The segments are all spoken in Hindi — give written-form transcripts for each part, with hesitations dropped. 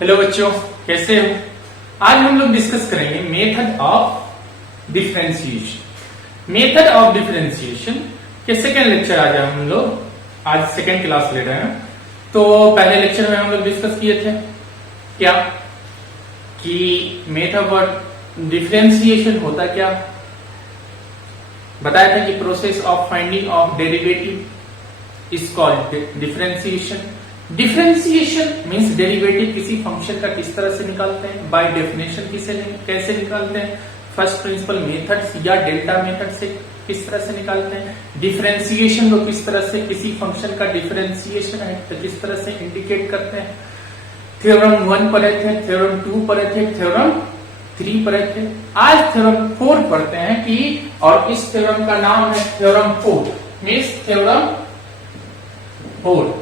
हेलो बच्चों, कैसे हो। आज हम लोग डिस्कस करेंगे method of differentiation. Method of differentiation के सेकेंड लेक्चर आज हम लोग आज सेकेंड क्लास ले रहे हैं। तो पहले लेक्चर में हम लोग डिस्कस किए थे क्या कि मेथड ऑफ डिफरेंशिएशन होता क्या, बताया था कि process of finding of derivative is called differentiation. Differentiation means derivative किसी फंक्शन का किस तरह से निकालते हैं, बाय डेफिनेशन कैसे निकालते हैं, फर्स्ट प्रिंसिपल मेथड्स या डेल्टा मेथड से किस तरह से निकालते हैं, डिफरेंशिएशन को किस तरह से किसी फंक्शन का डिफरेंशिएशन है तो किस तरह से इंडिकेट करते हैं। थ्योरम 1 पढ़े थे, थ्योरम 2 पढ़े थे, थ्योरम 3 पढ़े थे। आज थ्योरम 4 पढ़ते हैं कि और इस थ्योरम का नाम है थ्योरम 4 मींस थ्योरम 4।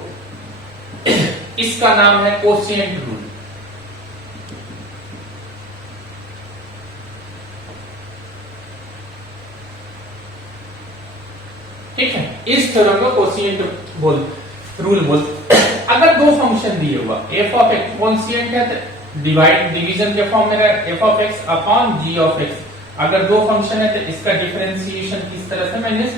इसका नाम है कोशिएंट रूल। ठीक है, इस थ्योरम को कोशिएंट रूल बोलते। अगर दो फंक्शन दिए हुआ एफ ऑफ एक्स कोशिएंट है तो डिवीजन के फॉर्म में है f of x upon g of x. अगर दो फंक्शन है तो इसका डिफरेंशिएशन किस तरह से मैंने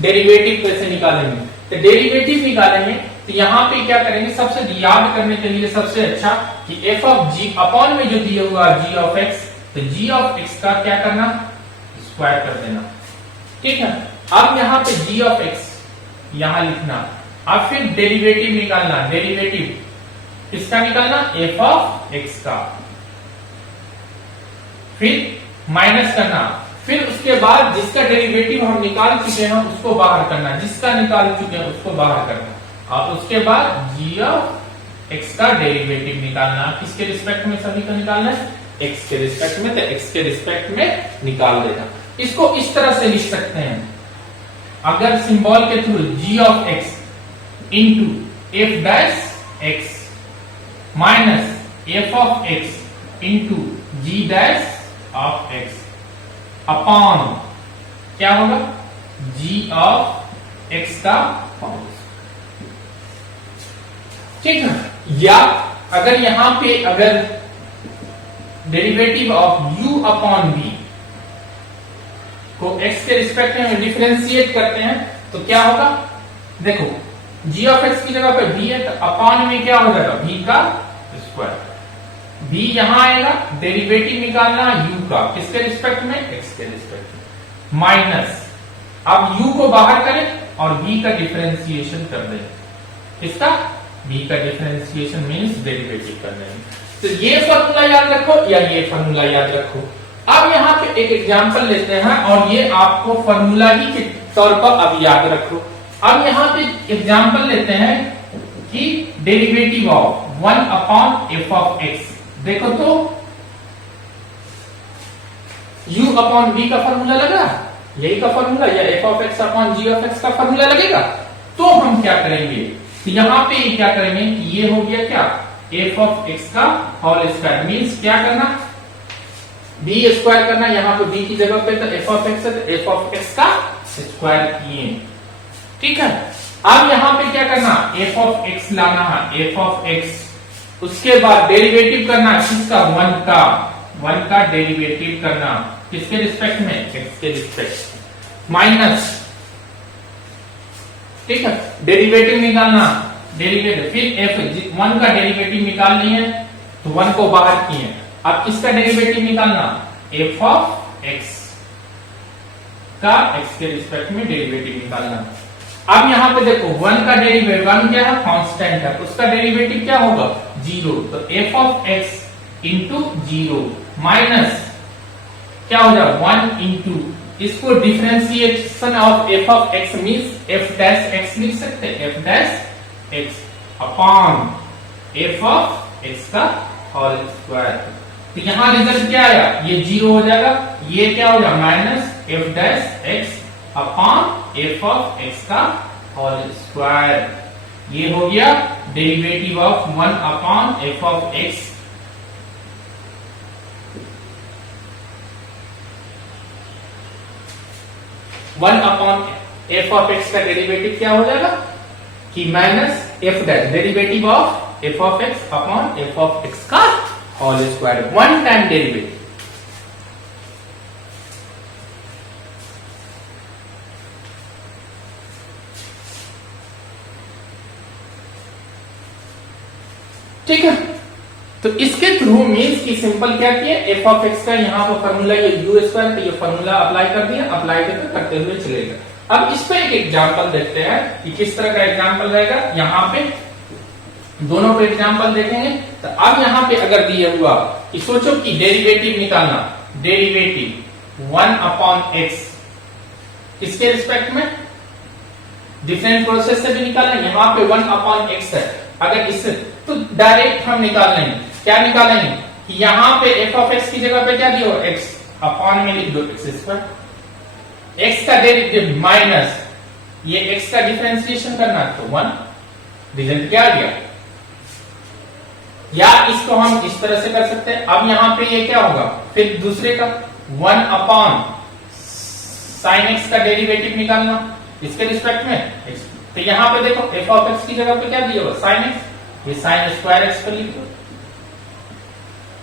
डेरिवेटिव कैसे निकालेंगे, तो डेरिवेटिव निकालेंगे तो यहां पे क्या करेंगे, सबसे याद करने के लिए सबसे अच्छा कि एफ ऑफ जी अपॉन में जो दिया हुआ जी ऑफ एक्स, तो जी ऑफ एक्स का क्या करना, स्क्वायर कर देना। ठीक है, अब यहां पे जी ऑफ एक्स यहां लिखना, अब फिर डेरिवेटिव निकालना, डेरिवेटिव किसका निकालना, एफ ऑफ एक्स का, फिर माइनस करना, फिर उसके बाद जिसका डेरिवेटिव हम निकाल चुके हैं उसको बाहर करना, जिसका निकाल चुके हैं उसको बाहर करना, और उसके बाद जी ऑफ एक्स का डेरिवेटिव निकालना। किसके रिस्पेक्ट में सभी को निकालना है, एक्स के रिस्पेक्ट में, तो एक्स के रिस्पेक्ट में निकाल देना। इसको इस तरह से लिख सकते हैं, अगर सिंबल के through g of x into f dash x minus f of x into g dash of x upon क्या होगा, जी ऑफ एक्स का होल। ठीक है, या अगर यहां पे अगर derivative of u upon v को x के रिस्पेक्ट में डिफरेंशिएट करते हैं तो क्या होगा, देखो g ऑफ x की जगह पे v है तो अपॉन में क्या हो जाएगा, v का स्क्वायर। v यहां आएगा, डेरिवेटिव निकालना u का किसके रिस्पेक्ट में, x के रिस्पेक्ट में, माइनस अब u को बाहर करें और v का डिफरेंशिएशन कर दें। किसका, v का डिफरेंशिएशन मींस डेरिवेटिव करने में। तो ये फॉर्मूला याद रखो या ये फॉर्मूला याद रखो। अब यहाँ पे एक एग्जांपल लेते हैं और ये आपको फॉर्मूला ही के तौर पर अब याद रखो। अब यहाँ पे एग्जांपल लेते हैं कि derivative of 1 upon f of x. देखो तो u अपॉन v का फॉर्मूला लगा, यही का फॉर्मूला, या f of x upon g of x का फॉर्मूला लगेगा। तो हम क्या करेंगे, तो यहां पे क्या करेंगे, ये हो गया क्या, एफ ऑफ एक्स का होल स्क्वायर मींस क्या करना, बी स्क्वायर करना, यहां पे बी की जगह पे तो एफ ऑफ एक्स है तो एफ ऑफ एक्स का स्क्वायर किए। ठीक है, अब यहां पे क्या करना, एफ ऑफ एक्स लाना है, एफ ऑफ एक्स, उसके बाद डेरिवेटिव करना किसका, 1 का डेरिवेटिव करना किसके रिस्पेक्ट में, एक्स के रिस्पेक्ट, माइनस, ठीक है, डेरिवेटिव निकालना, डेरिवेटिव फिर एफ 1 का डेरिवेटिव निकाल लिए तो 1 को बाहर किए, अब किसका डेरिवेटिव निकालना, एफ ऑफ एक्स का एक्स के रिस्पेक्ट में डेरिवेटिव निकालना। अब यहां पे देखो 1 का डेरिवेटिव, 1 क्या है, कांस्टेंट है, उसका डेरिवेटिव क्या होगा, 0, तो f of x into 0 minus क्या हो जाएगा, 1 इंटू, इसको differentiation of f of x means F dash x लिख सकते हैं, F dash x upon f of x का होल स्क्वायर। तो यहां रिजल्ट क्या आया, ये 0 हो जाएगा, ये क्या हो जाएगा, minus f dash x upon f of x का होल स्क्वायर। ये हो गया derivative of 1 upon f of x. One upon f of x का डेरिवेटिव क्या हो जाएगा कि minus f dash, derivative of f of x upon f of x का whole square, one time derivative. ठीक है, तो इसके थ्रू मीन्स की सिंपल क्या किया, एफ ऑफ एक्स का यहाँ पर फॉर्मूला ये यू स्क्वायर का ये फॉर्मूला अप्लाई कर दिया, अप्लाई करते हुए चलेगा। अब इस पे एक एग्जांपल देखते हैं कि किस तरह का एग्जांपल रहेगा। यहाँ पे दोनों पे एग्जांपल देखेंगे। तो अब यहाँ पे अगर दिया हुआ कि सोचो कि डेरिवेटिव निकालना, डेरिवेटिव 1 अपॉन एक्स किसके रिस्पेक्ट में, डिफरेंट प्रोसेस से भी निकालना। यहाँ पे 1 अपॉन एक्स है, अगर इससे तो डायरेक्ट हम निकाल लेंगे। क्या निकालेंगे कि यहाँ पे एफ ऑफ एक्स की जगह पे क्या दिया हो, एक्स अपॉन में लिख दो एक्स स्क्वायर, एक्स का डेरिवेटिव माइनस ये एक्स का डिफरेंशिएशन करना तो 1, रिजल्ट क्या आ गया। या इसको हम इस तरह से कर सकते हैं। अब यहाँ पे ये क्या होगा, फिर दूसरे का 1 अपॉन साइन एक्स का डेरिवेटिव निकालना इसके रिस्पेक्ट में एक्स। तो यहाँ पे देखो एफ ऑफ एक्स की जगह पे क्या दिया होगा, साइन एक्स, ये साइन स्क्वायर एक्स पर लिख दो।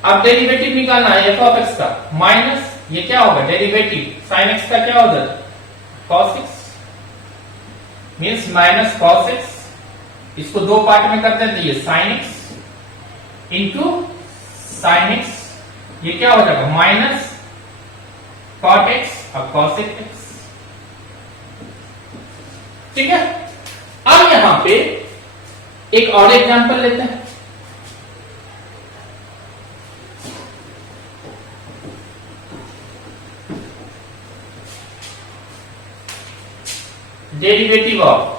अब डेरिवेटिव निकालना है एफ ऑफ एक्स का, माइनस ये क्या होगा डेरिवेटिव साइन एक्स का क्या होगा, cos x, means minus cos x. इसको दो पार्ट में कर देते, ये sine x into sine x, ये क्या हो जाएगा माइनस कॉट एक्स और कॉस एक्स। ठीक है, अब यहां पे एक और एग्जांपल लेते हैं। Derivative of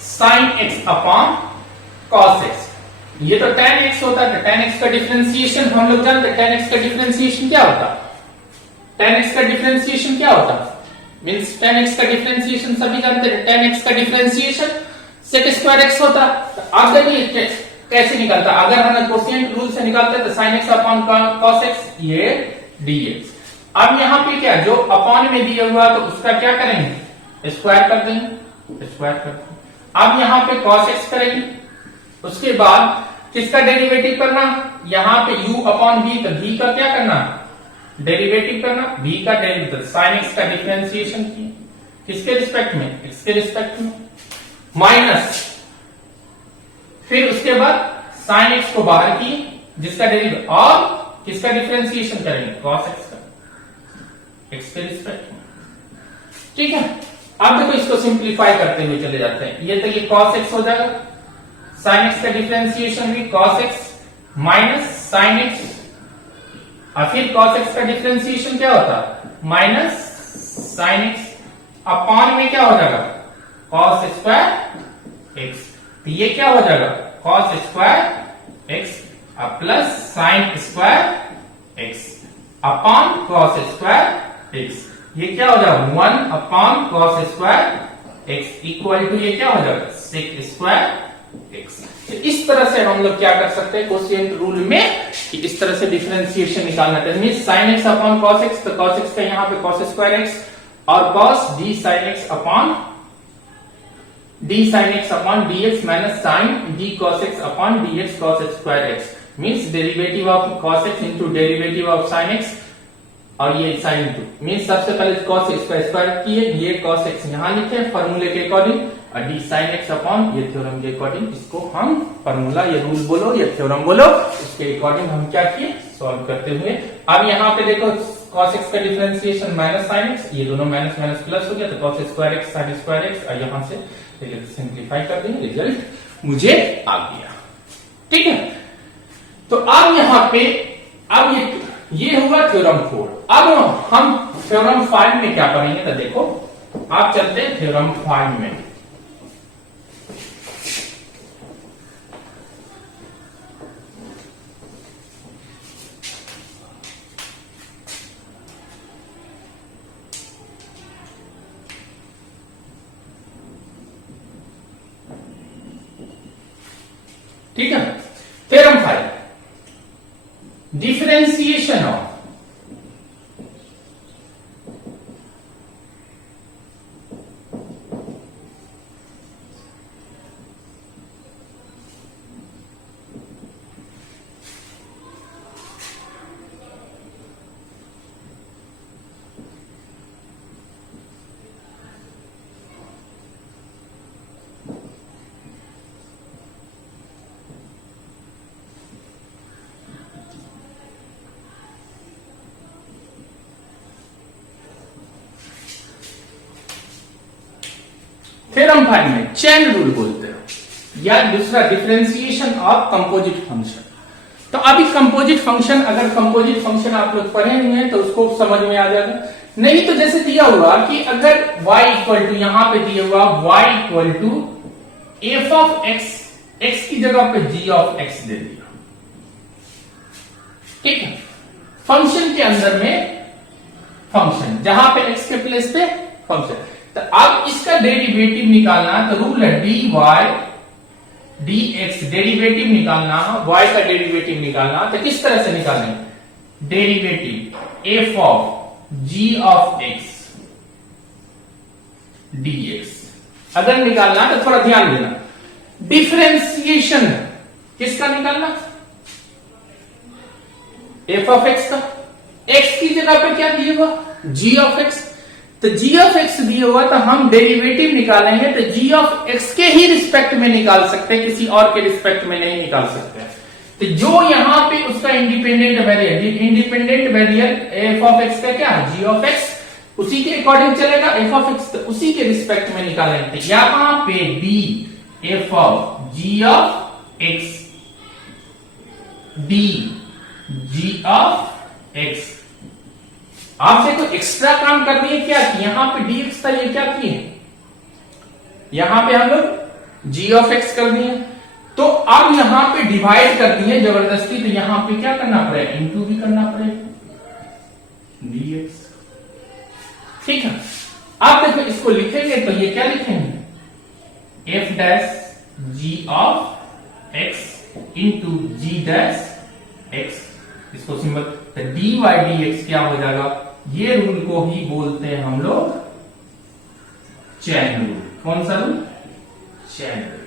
sine x upon cos x. ये तो tan एक्स होता है, tan एक्स का डिफरेंशिएशन हम लोग जानते हैं। tan एक्स का डिफरेंशिएशन क्या होता, tan एक्स का डिफरेंशिएशन क्या होता, मीन्स tan एक्स का डिफरेंशिएशन सभी जानते हैं, tan एक्स का डिफरेंशिएशन sec स्क्वायर एक्स होता। तो अब देखिए कैसे निकलता, अगर हम कोशिएंट रूल से निकालते हैं तो sin x upon cos x ये dx। अब यहाँ पे क्या, जो अपॉन में दिया हुआ तो उसका क्या करेंगे, स्क्वायर कर देंगे, स्क्वायर कर देंगे। अब यहाँ पे cos एक्स करेंगे, उसके बाद किसका डेरिवेटिव करना, यहाँ पे u अपॉन v, तो v का क्या करना, डेरिवेटिव करना, v का डेरिवेटिव साइन एक्स का डिफरेंशिएशन किया किसके रिस्पेक्ट में, x के रिस्पेक्ट में, माइनस फिर उसके बाद साइन एक्स को बाहर किए जिसका डेरिवेटिव, और किसका डिफरेंशिएशन करेंगे, cos एक्स का, x के रिस्पेक्ट में। ठीक है, अब देखो इसको सिंप्लीफाई करते हुए चले जाते हैं। ये तो ये cos x हो जाएगा, sin x का डिफरेंशिएशन भी cos x minus sin x, और फिर cos x का डिफरेंशिएशन क्या होता है, माइनस sin x, अपॉन में क्या हो जाएगा cos स्क्वायर x। तो ये क्या हो जाएगा cos square x plus sin square x upon cos square x। ये क्या हो जाएगा 1 upon cos square x equal to ये क्या हो जाएगा sec स्क्वायर x। तो इस तरह से हम लोग क्या कर सकते हैं कोशिएंट रूल में, कि इस तरह से डिफरेंशिएशन निकालना है। Means sin x upon cos x, तो cos x का यहाँ पे cos स्क्वायर x और cos d sin x upon d sin x upon dx minus sin d cos x upon dx cos square x, means derivative of cos x into derivative of sin x, और ये साइन टू मीन सबसे पहले cos x का स्क्वायर किए, ये cos x यहां लिखे फॉर्मूले के अकॉर्डिंग, और d sin x अपॉन ये थ्योरम के अकॉर्डिंग, इसको हम फॉर्मूला ये रूल बोलो या थ्योरम बोलो, इसके अकॉर्डिंग हम क्या किए सॉल्व करते हुए। अब यहाँ पे देखो cos x का डिफरेंशिएशन माइनस sin x, ये दोनों माइनस माइनस प्लस हो गया, तो cos square x sin square x, और यहाँ से सिंप्लीफाई कर देंगे, रिजल्ट मुझे आ गया। ठीक है, तो अब यहाँ पे अब ये हुआ थ्योरम 4। अब हम थ्योरम 5 में क्या पढ़ेंगे, तो देखो आप चलते हैं थ्योरम 5 में। ठीक है, थ्योरम 5 डिफरेंशिएशन ऑफ थ्योरम 5 में चेन रूल बोलते हैं, या दूसरा डिफरेंशिएशन ऑफ कंपोजिट फंक्शन। तो अभी कंपोजिट फंक्शन, अगर कंपोजिट फंक्शन आप लोग पढ़े हुए हैं तो उसको समझ में आ जाएगा। नहीं तो जैसे दिया हुआ कि अगर y इक्वल टू, यहां पे दिया हुआ y equal to f of x, x की जगह पे g ऑफ x दे दिया, ठीक है। फंक्शन के अंदर में फंक्शन, जहां पे x के प्लेस पे फंक्शन। तो अब इसका डेरिवेटिव निकालना, तो रूल है dy dx, डेरिवेटिव निकालना, y का डेरिवेटिव निकालना। तो किस तरह से निकालेंगे? Derivative f of g of x dx अगर निकालना, तो थोड़ा ध्यान देना, डिफरेंशिएशन किसका निकालना? f ऑफ x का। x की जगह पे क्या दिया हुआ? g of x। तो g ऑफ x दिया हुआ, तो हम डेरिवेटिव निकालेंगे तो g ऑफ x के ही रिस्पेक्ट में निकाल सकते हैं, किसी और के रिस्पेक्ट में नहीं निकाल सकते। तो जो यहां पे उसका independent variable, independent variable f of x का क्या है? g ऑफ x, उसी के अकॉर्डिंग चलेगा f ऑफ x, तो उसी के रिस्पेक्ट में निकालेंगे। तो यहां पे d f of g of x d g of x। आपसे कोई एक्स्ट्रा काम कर दिए क्या कि यहां पे dx था, ये क्या किए, यहां पे हम लोग g ऑफ x कर दिए। तो अब यहां पे डिवाइड कर दिए जबरदस्ती, तो यहां पे क्या करना पड़ेगा? इंटू भी करना पड़ेगा dx, ठीक है। अब देखो इसको लिखेंगे तो ये क्या लिखेंगे? f dash g of x into g dash x, इसको सिंबल, तो dy dx क्या हो जाएगा? ये रूल को ही बोलते हैं हम लोग चेन रूल। कौन सा रूल? Chain rule.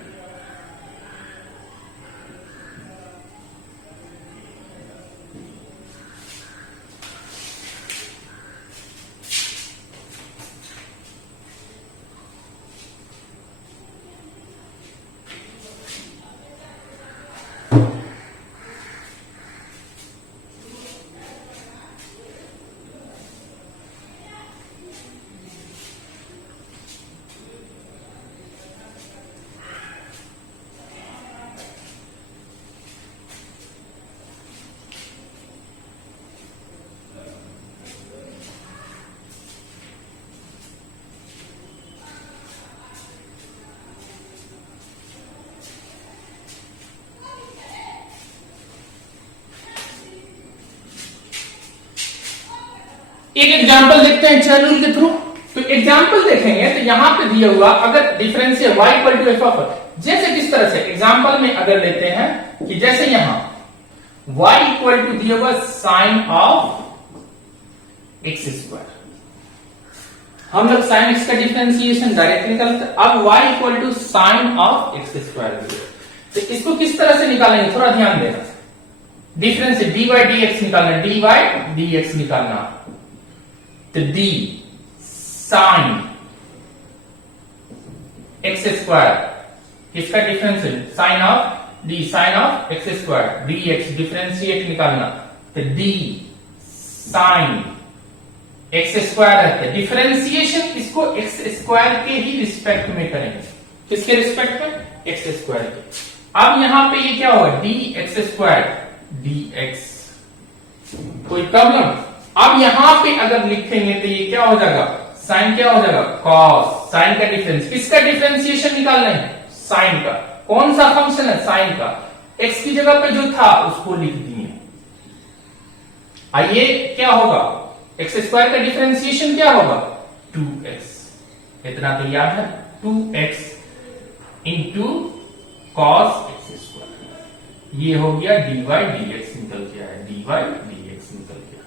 एक एग्जांपल देखते हैं चेन रूल के थ्रू। तो एग्जांपल देखेंगे तो यहां पे दिया हुआ, अगर differential y equal to f of, जैसे किस तरह से एग्जांपल में अगर लेते हैं कि जैसे यहां y इक्वल टू दिया हुआ साइन ऑफ एक्स स्क्वायर, हम लोग साइन एक्स का डिफरेंशिएशन डायरेक्ट निकालते हैं। अब y equal to sine of x square, तो इसको किस तरह से निकालेंगे? थोड़ा ध्यान देना। डिफरेंस dy dx निकालना, dy dx निकालना, तो d साइन एक्स स्क्वायर किसका डिफरेंस है? Sine of d sine of x square dx, differentiate निकालना, तो d साइन एक्स स्क्वायर है। डिफरेंशिएशन इसको एक्स स्क्वायर के ही रिस्पेक्ट में करेंगे। किसके रिस्पेक्ट में? एक्स स्क्वायर के। अब यहां पे ये क्या होगा? D x square dx। कोई प्रॉब्लम? अब यहां पे अगर लिखेंगे तो ये क्या हो जाएगा? साइन क्या हो जाएगा? कॉस, साइन का डिफरेंस, किसका डिफरेंशिएशन निकालना है? साइन का। कौन सा फंक्शन है? साइन का। एक्स की जगह पे जो था उसको लिख दिए। आइए क्या होगा? एक्स स्क्वायर का डिफरेंशिएशन क्या होगा? 2x, इतना तो याद है, 2x into cos x square. ये हो गया dy dx निकल के आया, dy dx निकल गया,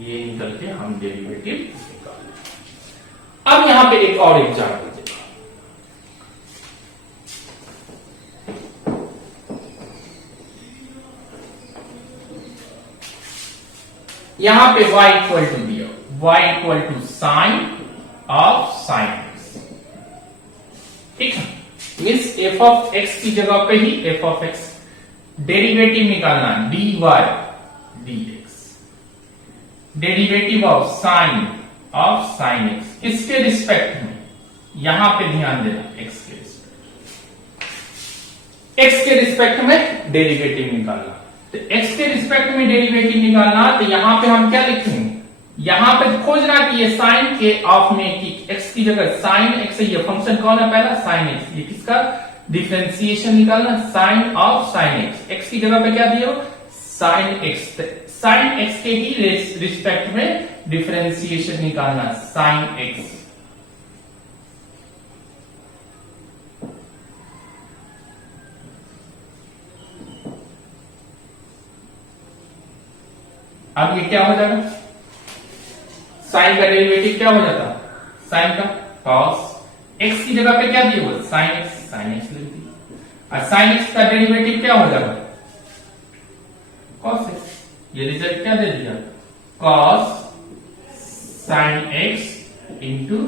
ये निकल के हम डेरिवेटिव निकाल। अब यहां पे एक और एग्जाम्पल देखो। यहां पे y इक्वल टू दिया, y equal to sine of sine x, ठीक है। मीन्स f ऑफ x की जगह पे ही f ऑफ x, डेरिवेटिव निकालना dy dx, derivative of sine x किसके रिस्पेक्ट में? यहां पे ध्यान देना, एक्स के रिस्पेक्ट में डेरिवेटिव निकालना। तो एक्स के रिस्पेक्ट में डेरिवेटिव निकालना, तो यहां पे हम क्या लिखेंगे, यहां पे खोजना कि ये साइन के ऑफ में कि एक्स की जगह साइन एक्स, ये फंक्शन कौन है पहला, साइन एक्स, ये किसका डिफरेंशिएशन निकालना, sine of sine x, x की जगह पे क्या दिया हो, साइन एक्स, साइन एक्स के ही रिस्पेक्ट में डिफरेंशिएशन निकालना, साइन एक्स। अब ये क्या हो जाएगा, साइन का डेरिवेटिव क्या हो जाता, साइन का कॉस एक्स की जगह पे क्या दिया हुआ, साइन एक्स, साइन एक्स लिख दिया, और साइन एक्स का डेरिवेटिव क्या हो जाएगा, कॉस एक्स। ये रिजल्ट क्या दे दिया, cos sine x into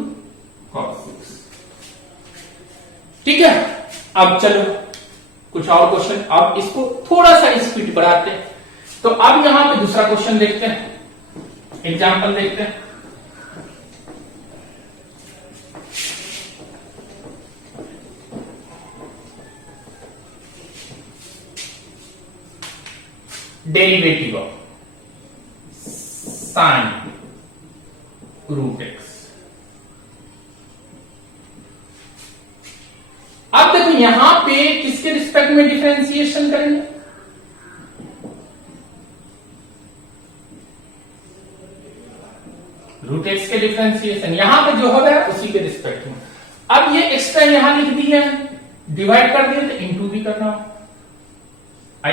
cos x. ठीक है, अब चलो कुछ और क्वेश्चन, अब इसको थोड़ा सा स्पीड बढ़ाते हैं। तो अब यहां पे दूसरा क्वेश्चन देखते हैं, एग्जाम्पल देखते हैं। Derivative of sine root x. अब देखो यहां पे किसके रिस्पेक्ट में डिफरेंशिएशन करेंगे, रूट एक्स के डिफरेंशिएशन, यहां पे जो हो रहा है उसी के रिस्पेक्ट में। अब ये एक्स्ट्रा यहां लिख दिए हैं, डिवाइड कर दिए तो इंटू भी करना हो।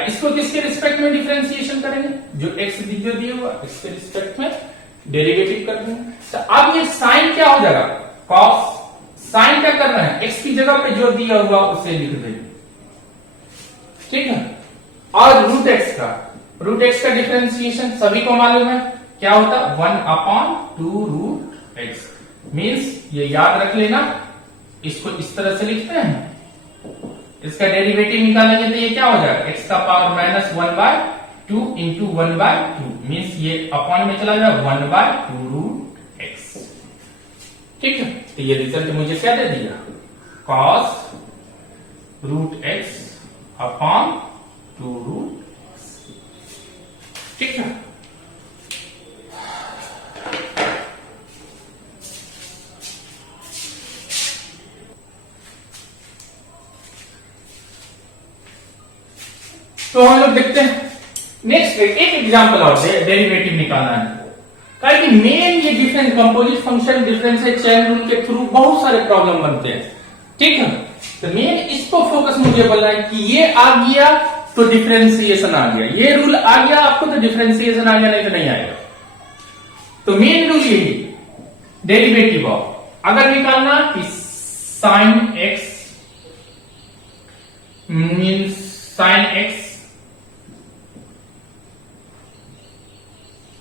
इसको किसके रिस्पेक्ट में डिफरेंशिएशन करेंगे, जो एक्स जो दिया हुआ इसके रिस्पेक्ट में डेरिवेटिव कर देंगे। तो अब ये साइन क्या हो जाएगा, कॉस, साइन क्या कर रहे हैं, एक्स की जगह पे जो दिया हुआ उसे लिख देंगे। ठीक है, और रूट एक्स का डिफरेंशिएशन सभी को मालूम है क्या होता, 1/2 रूट एक्स। मीन्स ये याद रख लेना, इसको इस तरह से लिखते हैं, इसका डेरिवेटिव निकालेंगे तो ये क्या हो जाएगा, एक्स का पावर -1/2 इंटू 1/2, मीन्स ये अपॉन में चला जाएगा 1/2 रूट एक्स। ठीक है, तो ये रिजल्ट मुझे क्या दे दिया, cos root x upon 2 root x. ठीक है, तो हम लोग देखते हैं नेक्स्ट एक एग्जांपल और डेरिवेटिव निकालना है। कारण कि मेन ये difference composite function difference chain rule के थ्रू बहुत सारे प्रॉब्लम बनते हैं। ठीक है, तो मेन इसको फोकस मुझे बोलना है कि ये आ गया तो डिफरेंशिएशन आ गया, ये रूल आ गया आपको तो डिफरेंशिएशन आ गया, नहीं तो नहीं आएगा। तो मेन रूल यही, डेरिवेटिव ऑफ अगर निकालना कि sign x means sine x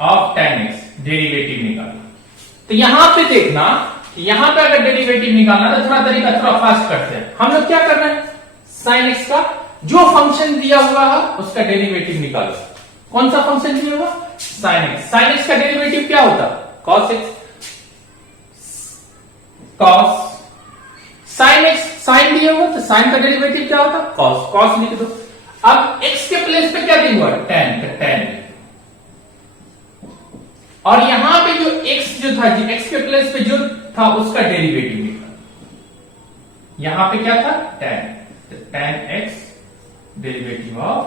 of tan x derivative निकालना। तो यहां पे देखना, यहां पे अगर डेरिवेटिव निकालना तो थोड़ा तरीका थोड़ा फास्ट करते हैं। हम लोग क्या कर रहे हैं, साइन एक्स का जो फंक्शन दिया हुआ है उसका डेरिवेटिव निकालो। कौन सा फंक्शन दिया हुआ, साइन एक्स। साइन एक्स का डेरिवेटिव क्या होता, cos x. Cos sine x, sine दिया हुआ तो साइन का डेरिवेटिव क्या होता, कॉस। कॉस लिख दो। अब एक्स के प्लेस पे क्या दिया हुआ, tan, तो tan। और यहां पे जो x जो था, x के प्लेस पे जो था उसका डेरिवेटिव निकाला। यहां पे क्या था, tan, तो tan x derivative of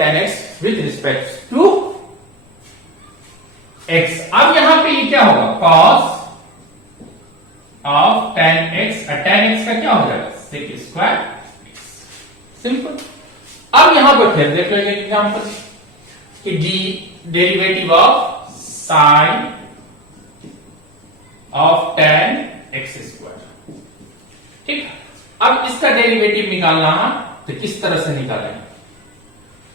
tan x with respect to x। अब यहां पे ये क्या होगा, cos of tan x, tan x का क्या हो जाएगा, sec स्क्वायर x। सिंपल। अब यहां पर फिर देख लेंगे एग्जांपल कि derivative of sign of tan x square. ठीक, अब इसका डेरिवेटिव निकालना है तो किस तरह से निकालेंगे,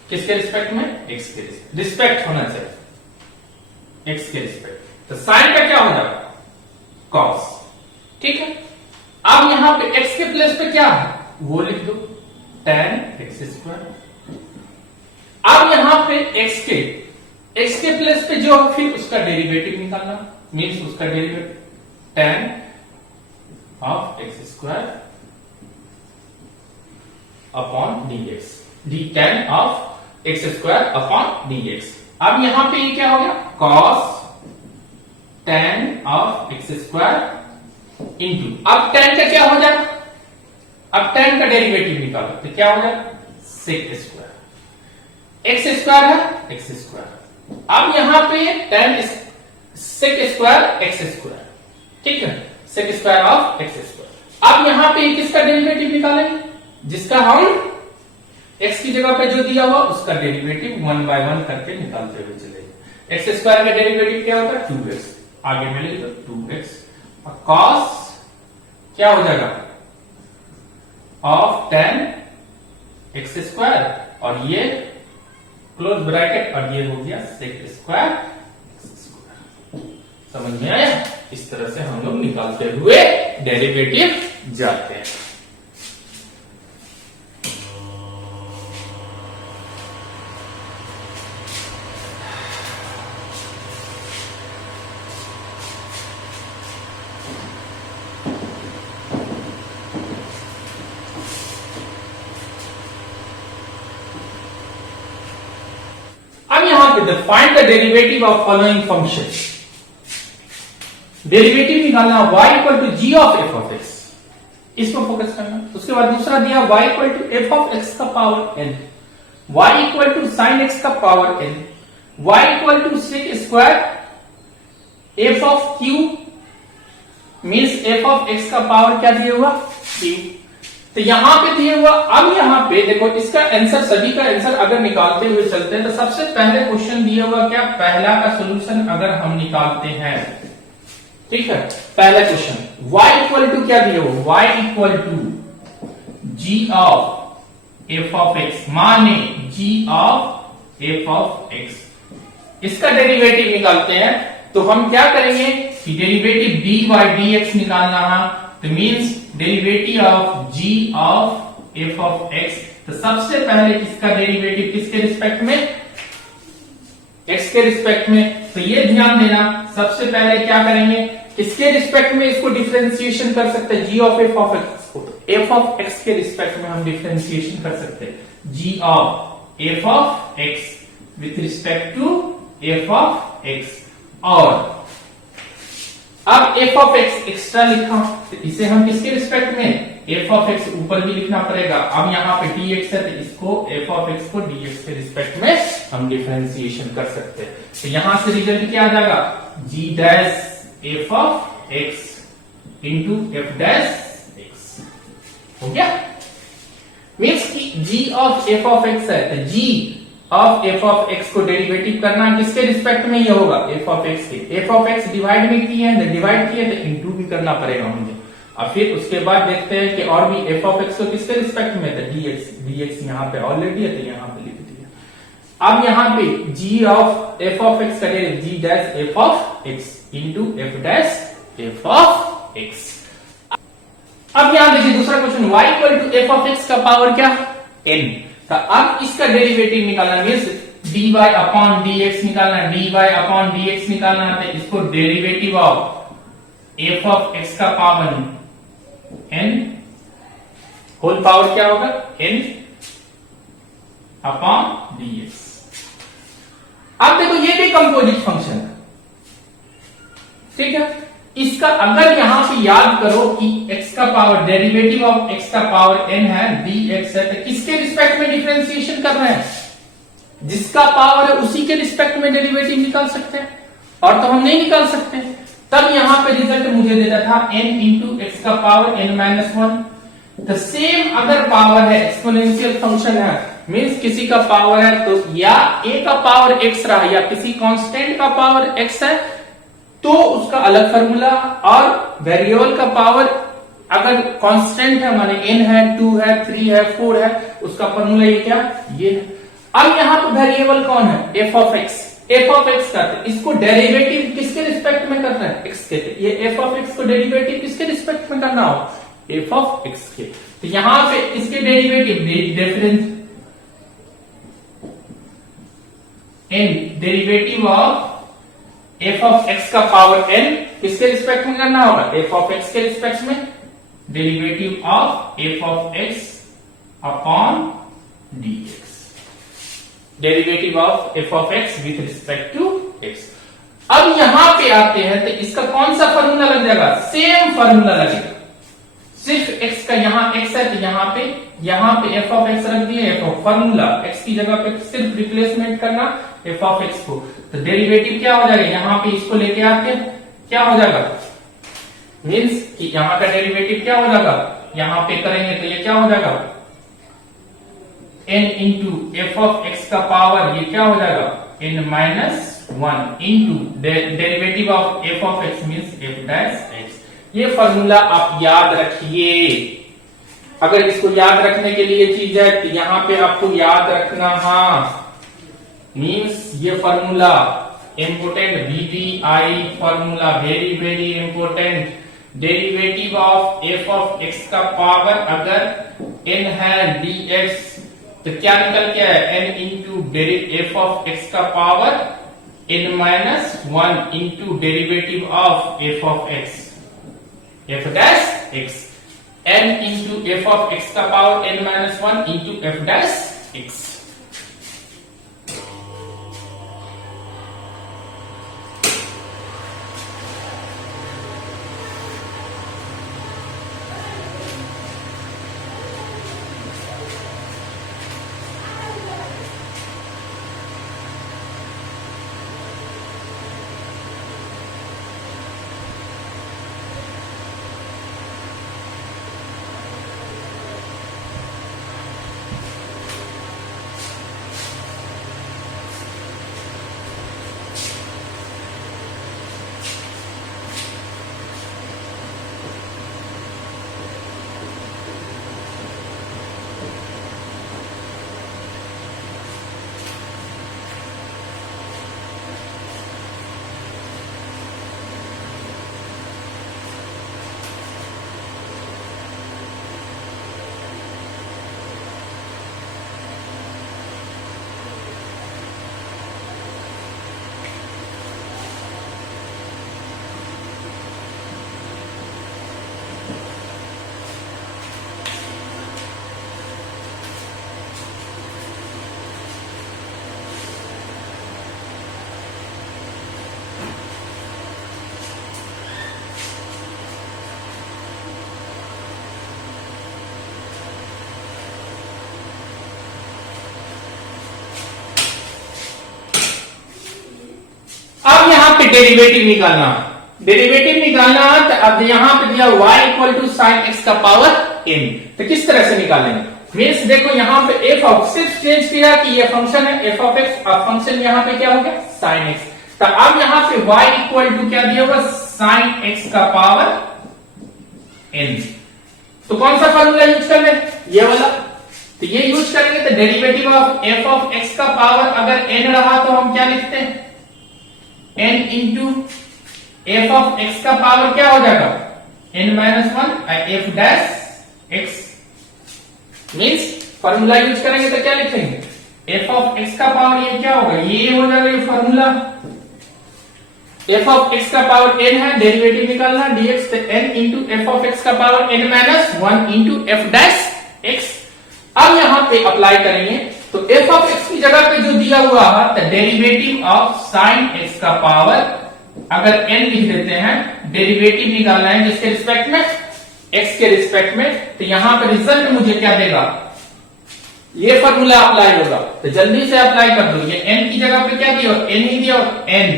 किसके रिस्पेक्ट में, x के रिस्पेक्ट होना चाहिए, x के रिस्पेक्ट। तो साइन का क्या हो जाएगा, cos। ठीक है, अब यहां पे x के प्लेस पे क्या है वो लिख दो, tan x स्क्वायर। अब यहां पे x के प्लेस पे जो फिर उसका डेरिवेटिव निकालना, मीन्स उसका derivative tan of x square upon dx, d tan of x square upon dx। अब यहां पे ये क्या हो गया, cos tan of x square into, अब tan का क्या हो जाएगा, अब tan का डेरिवेटिव निकालो तो क्या हो जाएगा, sec स्क्वायर, x स्क्वायर है x स्क्वायर, अब यहां पे tan sec square x square, ठीक है, sec square of x square. अब यहां पे किसका डेरिवेटिव निकालेंगे, जिसका हम x की जगह पे जो दिया हुआ उसका डेरिवेटिव 1 बाय 1 करके निकालते हुए चलेंगे। x स्क्वायर का डेरिवेटिव क्या होता है 2x, आगे में लिख दो 2x, और cos क्या हो जाएगा ऑफ tan x स्क्वायर, और ये क्लोज ब्रैकेट, और ये हो गया sec स्क्वायर x स्क्वायर। समझ में आया, इस तरह से हम लोग निकालते हुए डेरिवेटिव जाते हैं। अब यहां पे find the derivative of following function, derivative निकालना y equal to g of f of x, इसको फोकस करना। उसके बाद दूसरा दिया y equal to f of x का power n, y equal to sin x का power n, y equal to sec square f of q, means f of x का पावर क्या दिया हुआ q, तो यहां पे दिए हुआ। अब यहां पे देखो इसका आंसर, सभी का आंसर अगर निकालते हुए चलते हैं तो सबसे पहले क्वेश्चन दिया हुआ क्या, पहला का सॉल्यूशन अगर हम निकालते हैं, ठीक है, पहला क्वेश्चन y इक्वल टू क्या दिया हुआ, y equal to g of f of x, माने g of f of x, इसका डेरिवेटिव निकालते हैं तो हम क्या करेंगे कि डेरिवेटिव dy dx निकालना है, तो means derivative of g of f of x, तो सबसे पहले किसका डेरिवेटिव किसके रिस्पेक्ट में, x के रिस्पेक्ट में, तो ये ध्यान देना, सबसे पहले क्या करेंगे, किसके रिस्पेक्ट में इसको डिफरेंशिएशन कर सकते हैं, g of f of x को, f ऑफ x के रिस्पेक्ट में हम डिफरेंशिएशन कर सकते हैं, g of f of x with respect to f of x, और अब f ऑफ x एक्स्ट्रा लिखा तो इसे हम किसके रिस्पेक्ट में, f ऑफ x ऊपर भी लिखना पड़ेगा। अब यहाँ पे dx है तो इसको f ऑफ x को dx के रिस्पेक्ट में हम डिफरेंशिएशन कर सकते हैं, तो यहां से रिजल्ट क्या आ जाएगा, g dash f of x into f dash x हो गया, मीन्स कि g of f of x है तो g of f of x को डेरिवेटिव करना किसके रिस्पेक्ट में ये होगा, f ऑफ x के, f ऑफ x डिवाइड में किए हैं, डिवाइड किए तो इंटू भी करना पड़ेगा मुझे, और फिर उसके बाद देखते हैं कि और भी f ऑफ x को किसके रिस्पेक्ट में, तो dx यहाँ पे ऑलरेडी है तो यहाँ पे लिख दिया। अब यहाँ पे g of f of x करेंगे g dash f of x into f dash f of x। अब यहां देखिए दूसरा question, y equal to f of x का पावर क्या, n, तो अब इसका डेरिवेटिव निकालना, मीन्स dy अपॉन dx निकालना, dy अपॉन dx निकालना है, तो इसको derivative of f of x का पावर n होल पावर क्या होगा, n अपॉन dx। अब देखो ये भी कंपोजिट फंक्शन है, ठीक है, इसका अगर यहां पे याद करो कि x का पावर, डेरिवेटिव ऑफ x का पावर n है, dx है, तो किसके रिस्पेक्ट में डिफरेंशिएशन कर रहे हैं, जिसका पावर है उसी के रिस्पेक्ट में डेरिवेटिव निकाल सकते हैं, और तो हम नहीं निकाल सकते। तब यहां पे रिजल्ट मुझे देता था n इंटू एक्स का power n minus 1, the same अगर पावर है, एक्सपोनेंशियल फंक्शन है, मीन्स किसी का पावर है तो या a का पावर x रहा या किसी कांस्टेंट का पावर x है तो उसका अलग फार्मूला, और वेरिएबल का पावर अगर कांस्टेंट है माने n है, 2 है, 3 है, 4 है, उसका फार्मूला ये क्या, ये है। अब यहां पर वेरिएबल कौन है, f of x, f of x का, इसको डेरिवेटिव किसके रिस्पेक्ट में करना है, x के, ये f ऑफ x को डेरिवेटिव किसके रिस्पेक्ट में करना हो, f ऑफ x के, तो यहां पे इसके derivative difference n derivative of f of x का पावर एन किसके रिस्पेक्ट में करना होगा, एफ ऑफ एक्स के रिस्पेक्ट में, derivative of f of x upon d x, derivative of f of x with respect to x. अब यहां पे आते हैं तो इसका कौन सा फॉर्मूला लग जाएगा, सेम फॉर्मूला लगेगा, सिर्फ x का यहाँ x है तो यहाँ पे एफ ऑफ एक्स रख दिए, एफ ऑफ फॉर्मूला x की जगह पे सिर्फ रिप्लेसमेंट करना एफ ऑफ एक्स को, तो डेरिवेटिव क्या हो जाएगा, यहाँ पे इसको लेके आके क्या हो जाएगा, मीन्स कि यहाँ का डेरिवेटिव क्या हो जाएगा, यहाँ पे करेंगे तो ये क्या हो जाएगा, n into f of x का पावर ये क्या हो जाएगा, n minus 1 into derivative of f of x means F dash x. ये फॉर्मूला आप याद रखिए। अगर इसको याद रखने के लिए चीज है तो यहां पे आपको याद रखना, हाँ मीन्स ये formula important, VBI formula very very important. Derivative of f of x का पावर अगर n है dx तो क्या निकल के है, n into f of x का power n minus 1 into derivative of f of x f dash x, n into f of x का power n minus 1 into f dash x. अब यहां पे डेरिवेटिव निकालना, डेरिवेटिव निकालना तो अब यहां पे दिया y equal to sine x का पावर n, तो किस तरह से निकालेंगे, मीन्स देखो यहां पे एफ ऑफ सिर्फ चेंज किया कि ये फंक्शन है एफ ऑफ एक्स, अब फंक्शन यहां पे क्या हो गया साइन एक्स, तो अब यहां पे y इक्वल टू क्या दिया होगा साइन एक्स का पावर n, तो कौन सा फॉर्मूला यूज कर ले, ये वाला, तो ये यूज करेंगे तो derivative of f of x का पावर अगर n रहा तो हम क्या लिखते हैं, n into f of x का पावर क्या हो जाएगा n minus 1 F dash x, means formula use करेंगे तो क्या लिखेंगे एफ ऑफ एक्स का पावर ये क्या होगा, ये हो जाएगा ये फॉर्मूला, एफ ऑफ एक्स का पावर n है, डेरिवेटिव निकालना dx, तो n into f of x का power n minus 1 into f dash x. अब यहां पे अप्लाई करेंगे तो एफ ऑफ एक्स की जगह पे जो दिया हुआ है तो डेरिवेटिव ऑफ साइन एक्स का पावर अगर n लिख देते हैं, डेरिवेटिव निकालना है जिसके रिस्पेक्ट में x के रिस्पेक्ट में, तो यहां पे रिजल्ट मुझे क्या देगा, ये फॉर्मूला अप्लाई होगा, तो जल्दी से अप्लाई कर दो, ये n की जगह पे क्या दिया n ही दिया, n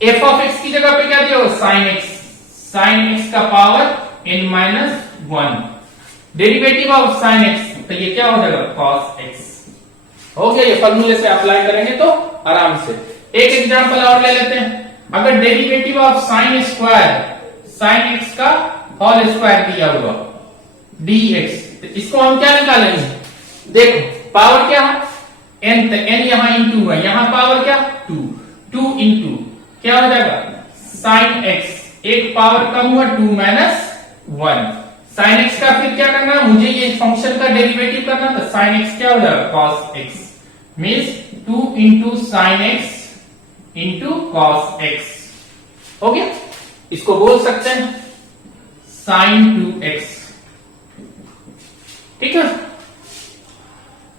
एफ ऑफ एक्स की जगह पे क्या दिया साइन एक्स का power n minus 1, derivative of sine x तो ये क्या हो जाएगा cos x, हो गया, ये फॉर्मूले से अप्लाई करेंगे तो आराम से। एक एग्जांपल और ले लेते हैं, अगर derivative of sine square sine x का होल स्क्वायर दिया हुआ dx, तो इसको हम क्या निकालेंगे, देखो पावर क्या है n, तो n यहां इंटू है, यहां पावर क्या 2 इंटू क्या हो जाएगा साइन एक्स, एक पावर कम हुआ 2 माइनस 1, साइन एक्स का फिर क्या करना है, मुझे ये फंक्शन का डेरिवेटिव करना, तो साइन एक्स क्या हो जाएगा cos x, means 2 into sine x into cos x. हो गया, इसको बोल सकते हैं साइन 2x। ठीक है,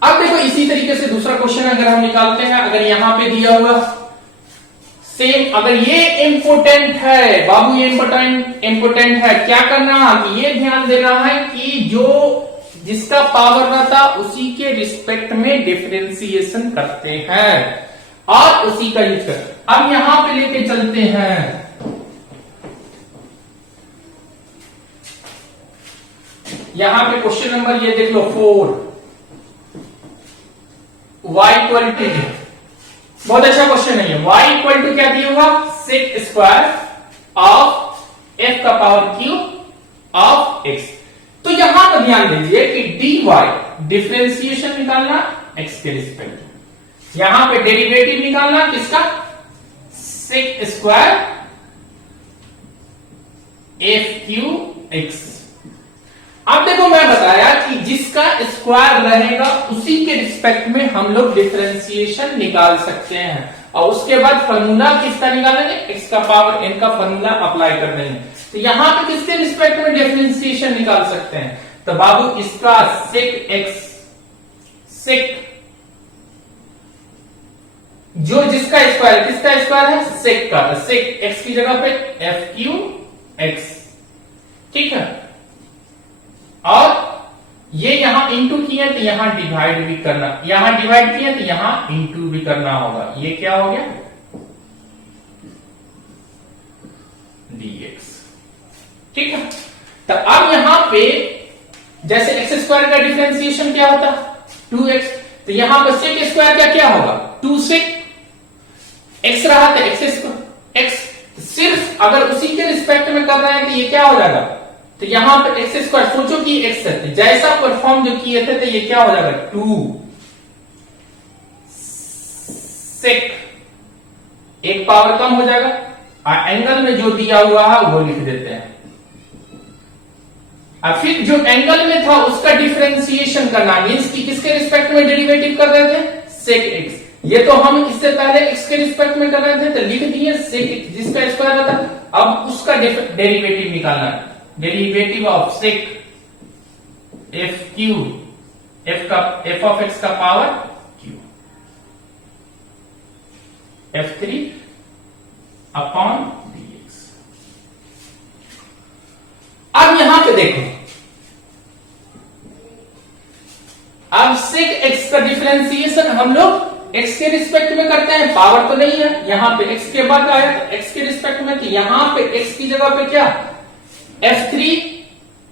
अब देखो इसी तरीके से दूसरा क्वेश्चन अगर हम निकालते हैं, अगर यहां पे दिया हुआ सेम, अगर ये इंपोर्टेंट है बाबू, ये इंपोर्टेंट है, क्या करना है कि ये ध्यान देना है कि जो जिसका पावर रहता उसी के रिस्पेक्ट में डिफरेंशिएशन करते हैं और उसी का यूज करते हैं। अब यहां पे लेके चलते हैं, यहां पे क्वेश्चन नंबर ये देख लो 4, y इक्वल टू, बहुत अच्छा क्वेश्चन है ये। y इक्वल टू क्या दिया होगा, सेक स्क्वायर ऑफ f का पावर क्यूब ऑफ x। तो यहां पर ध्यान दीजिए कि dy डिफरेंशिएशन निकालना x के रिस्पेक्ट में, यहां पे डेरिवेटिव निकालना किसका, sec square f cube x। अब देखो मैं बताया कि जिसका स्क्वायर रहेगा उसी के रिस्पेक्ट में हम लोग डिफरेंशिएशन निकाल सकते हैं, और उसके बाद फॉर्मूला किसका निकालेंगे, x का पावर n का फॉर्मूला अप्लाई कर देंगे। तो यहां पे किसके रिस्पेक्ट में डिफरेंशिएशन निकाल सकते हैं, तो बाबू इसका सेक x, सेक जो जिसका स्क्वायर, किसका स्क्वायर है, सेक का, तो सेक x की जगह पे f क्यूब x। ठीक है, और ये यहां इंटू किया तो यहां डिवाइड भी करना, यहां डिवाइड किया तो यहां इंटू भी करना होगा। ये क्या हो गया, dx। ठीक है, तो अब यहां पे जैसे एक्स स्क्वायर का डिफरेंशिएशन क्या होता, 2x, तो यहां पर सेक स्क्वायर का क्या होगा, 2 सेक x रहा तो एक्स स्क्वायर x। सिर्फ अगर उसी के रिस्पेक्ट में कर रहे हैं तो ये क्या हो जाएगा, तो यहां पर एक्स स्क्वायर, सोचो कि एक्स है, जैसा परफॉर्म जो किए थे तो ये क्या हो जाएगा, 2 सेक, एक पावर कम हो जाएगा, और एंगल में जो दिया हुआ है वो लिख देते हैं। और फिर जो एंगल में था उसका डिफरेंशिएशन करना, मींस कि किसके रिस्पेक्ट में डेरिवेटिव कर रहे थे, सेक एक्स। ये तो हम इससे पहले एक्स के रिस्पेक्ट में कर रहे थे तो लिख दिए सेक एक्स, जिसका स्क्वायर होता। अब उसका डेरिवेटिव निकालना है, derivative of sec f cube, f of x का power cube, f3 upon dx। अब यहां पे देखो, अब सेक एक्स का डिफरेंशिएशन हम लोग x के रिस्पेक्ट में करते हैं, पावर तो नहीं है, यहां पे x के बाद आया तो x के रिस्पेक्ट में, तो यहां पे x की जगह पे क्या, f3,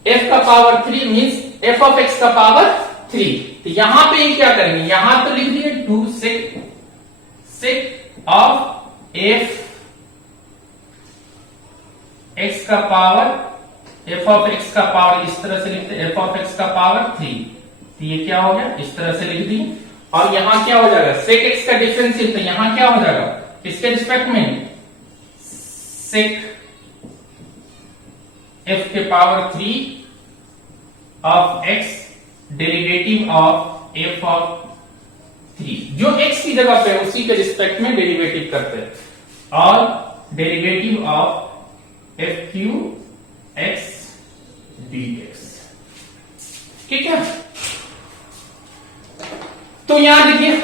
f का power 3 means f of x का पावर 3। तो यहां पे ये क्या करेंगे, यहां तो लिख दिए 2 सेक ऑफ f x का पावर, f ऑफ x का पावर इस तरह से लिखते हैं, f ऑफ x का पावर 3। तो ये क्या हो गया, इस तरह से लिख दिए। और यहां क्या हो जाएगा, सेक एक्स का डिफरेंशियल, तो यहां क्या हो जाएगा, किसके रिस्पेक्ट में, सेक एफ के power 3 of x, derivative of f of 3, जो एक्स की जगह पे उसी के रिस्पेक्ट में डेरिवेटिव करते हैं, और derivative of f cube x dx. ठीक है, तो यहां देखिए,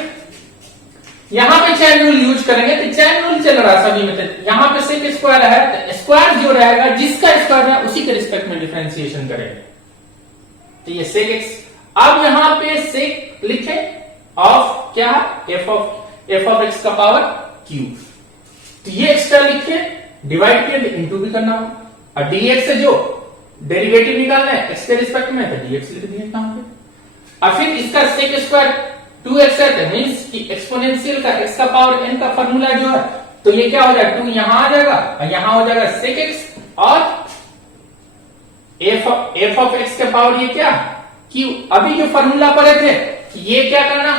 यहां पे चैन रूल यूज करेंगे तो चैन रूल चल रहा है सभी में, तो यहां पे सेक स्क्वायर है तो स्क्वायर जो रहेगा, जिसका स्क्वायर है उसी के रिस्पेक्ट में डिफरेंशिएशन करेंगे। तो ये सेक एक्स, अब यहां पे सेक लिखे ऑफ क्या, एफ ऑफ एक्स का पावर क्यूब, तो ये एक्स्ट्रा लिखे, डिवाइड किया तो इंटू भी करना हो, और डीएक्स से जो डेरिवेटिव निकालना है एक्स के रिस्पेक्ट में, तो डीएक्स लिख दिया यहां पे। और फिर इसका सेक स्क्वायर 2x है, मींस कि एक्सपोनेंशियल का x का पावर n का फॉर्मूला जो है, तो ये क्या हो जाएगा, 2 यहां आ जाएगा और यहां हो जाएगा सेक x, और f ऑफ x के पावर ये क्या, q। अभी जो फॉर्मूला पढ़े थे कि ये क्या करना,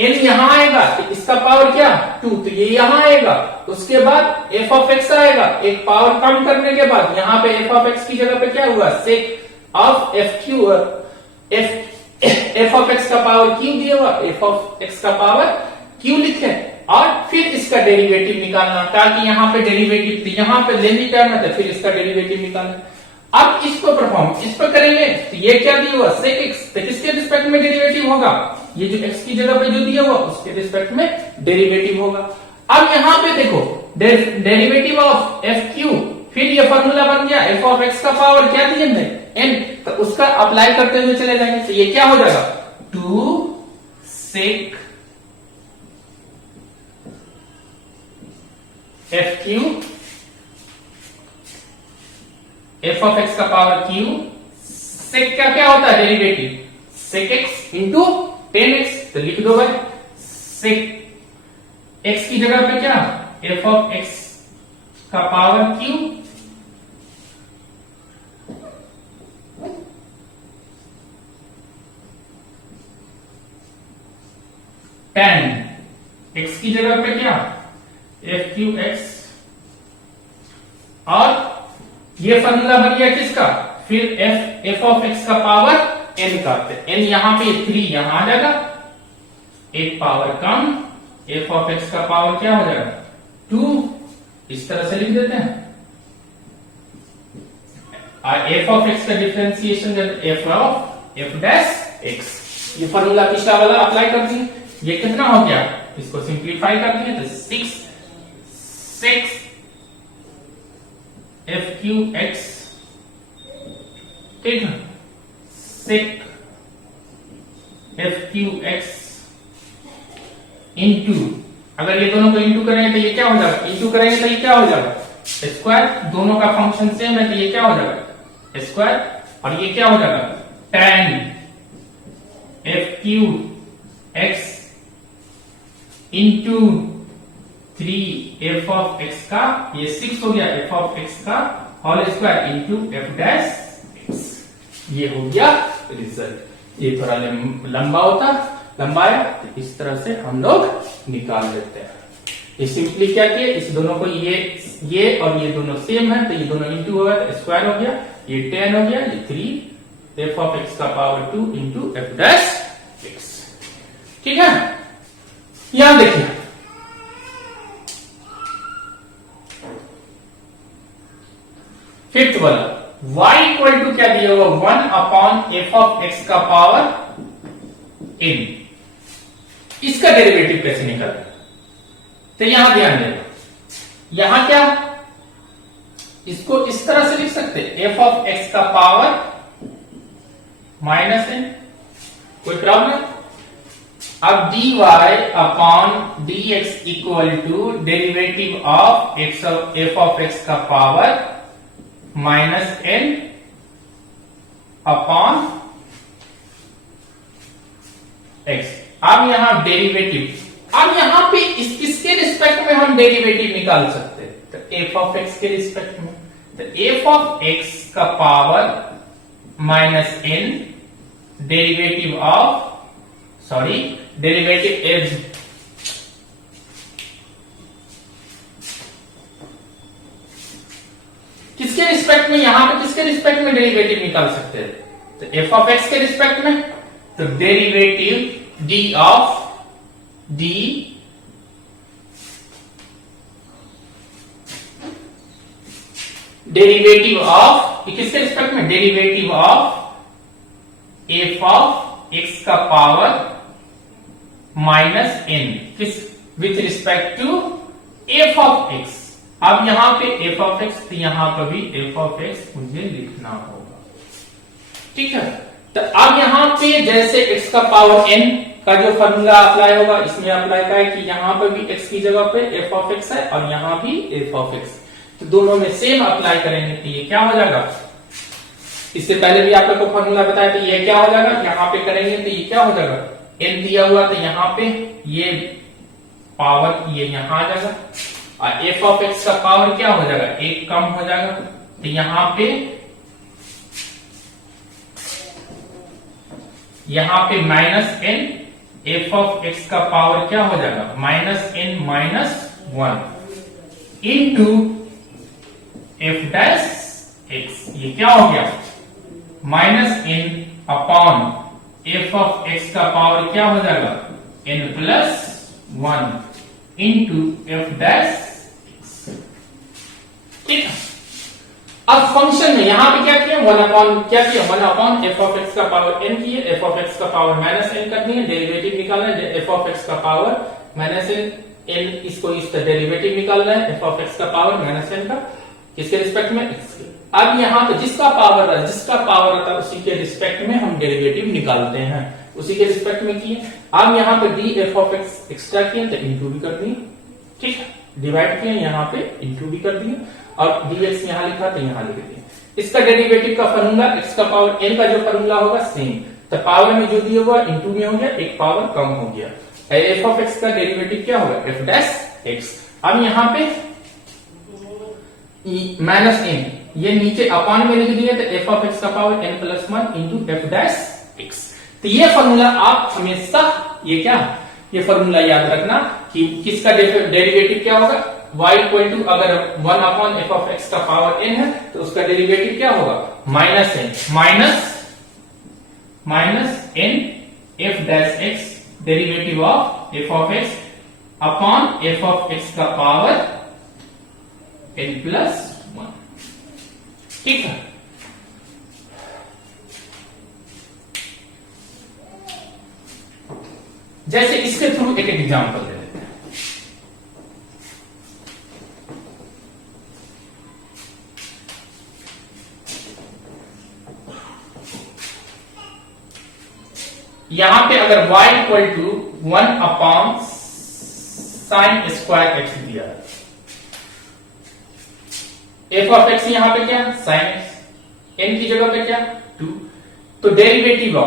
n यहां आएगा तो इसका पावर क्या 2, तो ये यहां आएगा, उसके बाद f ऑफ x आएगा, एक पावर कम करने के बाद यहां पे f ऑफ x की जगह पे क्या हुआ, sake of f of x का पावर क्यू दिया हुआ, f ऑफ x का पावर क्यू लिखे, और इसका डेरिवेटिव निकालना, ताकि यहाँ पे डेरिवेटिव थी, यहाँ पे लिमिट है मतलब फिर इसका डेरिवेटिव निकालना। अब इसको परफॉर्म इस पर करेंगे तो ये क्या दिया हुआ sec x, तो किसके रिस्पेक्ट में डेरिवेटिव होगा, ये जो x की जगह पे जो दिया हुआ उसके रिस्पेक्ट में डेरिवेटिव होगा। अब यहाँ पे देखो डेरिवेटिव ऑफ एफ क्यू, फिर ये फॉर्मूला बन गया एफ ऑफ एक्स का पावर क्या दिए हमने n, तो उसका अप्लाई करते हुए चले जाएंगे, तो ये क्या हो जाएगा 2 sec f cube, f of x का पावर क्यू, सेक का क्या होता है derivative sec x into tan x, तो लिख दो भाई सेक एक्स की जगह पे क्या एफ ऑफ एक्स का पावर क्यू, टेन एक्स की जगह पे क्या एफ क्यू एक्स, और ये फॉर्मूला बन गया किसका, फिर एफ ऑफ एक्स का पावर एन का, एन यहां पे 3 यहां आ जाएगा, एक power come, F of x का पावर क्या हो जाएगा 2, इस तरह से लिख देते हैं। और एफ ऑफ एक्स का differentiation F of F dash x, ये फॉर्मूला पिछला वाला अप्लाई कर दिए, ये कितना हो गया, इसको सिंप्लीफाई कर दिए तो 6 एफ क्यू एक्स, ठीक है, सेक एफ क्यू एक्स इंटू, अगर ये दोनों को इंटू करेंगे तो ये क्या हो जाएगा, इंटू करेंगे तो ये क्या हो जाएगा स्क्वायर, दोनों का फंक्शन सेम है तो ये क्या हो जाएगा स्क्वायर, और ये क्या हो जाएगा tan f cube x into 3 f of x का, ये 6 हो गया एफ ऑफ एक्स का whole square into f dash x, ये हो गया रिजल्ट। ये थोड़ा लंबा होता, लंबा है तो इस तरह से हम लोग निकाल लेते हैं। ये सिंपली क्या किया, इस दोनों को ये और ये दोनों सेम है तो ये दोनों इंटू होगा तो स्क्वायर हो गया, ये 10 हो गया, ये 3 एफ ऑफ एक्स का power 2 into f dash x, ठीक है। यहां देखिए फिफ्थ वाला y इक्वल टू क्या दिया हुआ 1 अपॉन एफ ऑफ एक्स का पावर n, इसका डेरिवेटिव कैसे निकालें, तो यहां ध्यान देना, यहां क्या इसको इस तरह से लिख सकते एफ ऑफ एक्स का पावर माइनस n, कोई प्रॉब्लम। अब dy upon dx equal to derivative of f of x का power minus n upon x। अब यहां डेरिवेटिव, अब यहां पे किसके रिस्पेक्ट में हम डेरिवेटिव निकाल सकते हैं, तो एफ ऑफ एक्स के रिस्पेक्ट में, तो एफ ऑफ एक्स का power minus n derivative of, sorry derivative F किसके रिस्पेक्ट में, यहां पे किसके रिस्पेक्ट में डेरिवेटिव निकाल सकते हैं, तो एफ ऑफ एक्स के रिस्पेक्ट में, तो derivative d of d derivative of किसके रिस्पेक्ट में, derivative of f of x का पावर माइनस n किस with respect to f of x. अब यहां पे एफ ऑफ एक्स, तो यहां पर भी एफ ऑफ एक्स मुझे लिखना होगा, ठीक है। तो अब यहां पे जैसे x का पावर n का जो फॉर्मूला अप्लाई होगा, इसमें अप्लाई का है कि यहां पर भी x की जगह पे एफ ऑफ एक्स है और यहां भी एफ ऑफ एक्स, तो दोनों में सेम अप्लाई करेंगे तो ये क्या हो जाएगा, इससे पहले भी आप लोग को फॉर्मूला बताया तो ये क्या हो जाएगा, यहां पे करेंगे तो ये क्या हो जाएगा, n दिया हुआ तो यहां पे ये पावर ये यहां आ जाएगा, और एफ ऑफ एक्स का पावर क्या हो जाएगा, एक कम हो जाएगा, तो यहां पे minus n, F of x का पावर क्या हो जाएगा minus n minus 1 into f dash x, ये क्या हो गया minus n upon f of x का पावर क्या हो जाएगा n plus 1 into f dash x. ठीक है, अब फंक्शन में यहां पे क्या किया, one upon f of x का पावर एन किए, एफ ऑफ एक्स का पावर माइनस एन करनी है, डेरिवेटिव निकालना है, एफ ऑफ एक्स का पावर माइनस एन, इसको इसका डेरिवेटिव निकालना है, एफ ऑफ एक्स का पावर माइनस एन का, किसके रिस्पेक्ट में, एक्स के। अब यहाँ पे जिसका पावर रहता है उसी के रिस्पेक्ट में हम डेरिवेटिव निकालते हैं, उसी के रिस्पेक्ट में किए। अब यहाँ पे D f of x extra किए तो इंटू भी कर दिए, ठीक है, डिवाइड किए यहाँ पे इंटू भी कर दिए, और डीएक्स यहाँ लिखा तो यहाँ लिख दिए। इसका डेरिवेटिव का फॉर्मूला एक्स का पावर एन का जो फॉर्मूला होगा सेम, तो पावर में जो दिया हुआ इंटू में हो गया, एक पावर कम हो गया। एफ ऑफ एक्स का डेरिवेटिव क्या होगा, एफ डैश एक्स। अब यहाँ पे माइनस एन, ये नीचे अपान में लिख दिए, तो एफ ऑफ एक्स का power n plus one into f dash x. तो ये फॉर्मूला आप हमेशा ये फॉर्मूला याद रखना कि किसका डेरिवेटिव क्या होगा, y इक्वल टू, अगर 1 अपॉन एफ ऑफ एक्स का पावर n है तो उसका डेरिवेटिव क्या होगा, minus n, minus n f dash x, derivative of f of x upon f of x का पावर n प्लस वन। ठीक है, जैसे इसके थ्रू एक एग्जांपल दे देते हैं। यहां पे अगर y equal to 1 upon sine square x दिया है, एफ ऑफ एक्स यहां पे क्या, साइन एक्स, एन की जगह पे क्या 2, तो डेरिवेटिव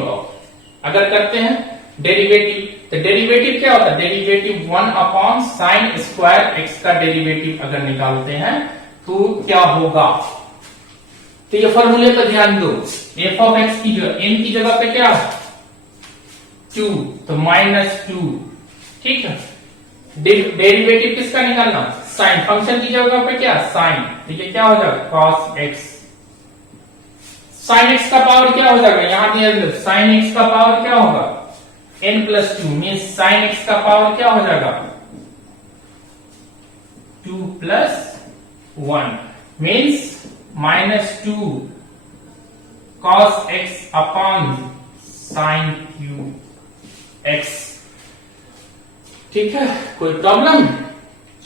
ऑफ अगर करते हैं डेरिवेटिव, तो डेरिवेटिव क्या होता है, derivative 1 upon sine square x का डेरिवेटिव अगर निकालते हैं तो क्या होगा, तो ये फॉर्मूले पर ध्यान दो, एफ ऑफ एक्स की जगह एन की जगह पे क्या 2, तो -2। ठीक है, डेरिवेटिव किसका निकालना, साइन, फंक्शन की जगह पे क्या साइन, तो ये क्या हो जाएगा cos x, साइन एक्स का पावर क्या हो जाएगा, यहां पे साइन एक्स का पावर क्या होगा n plus two, mean sine x का पावर क्या हो जाएगा 2 plus 1, means -2 cos x upon sine Q x. ठीक है, कोई प्रॉब्लम,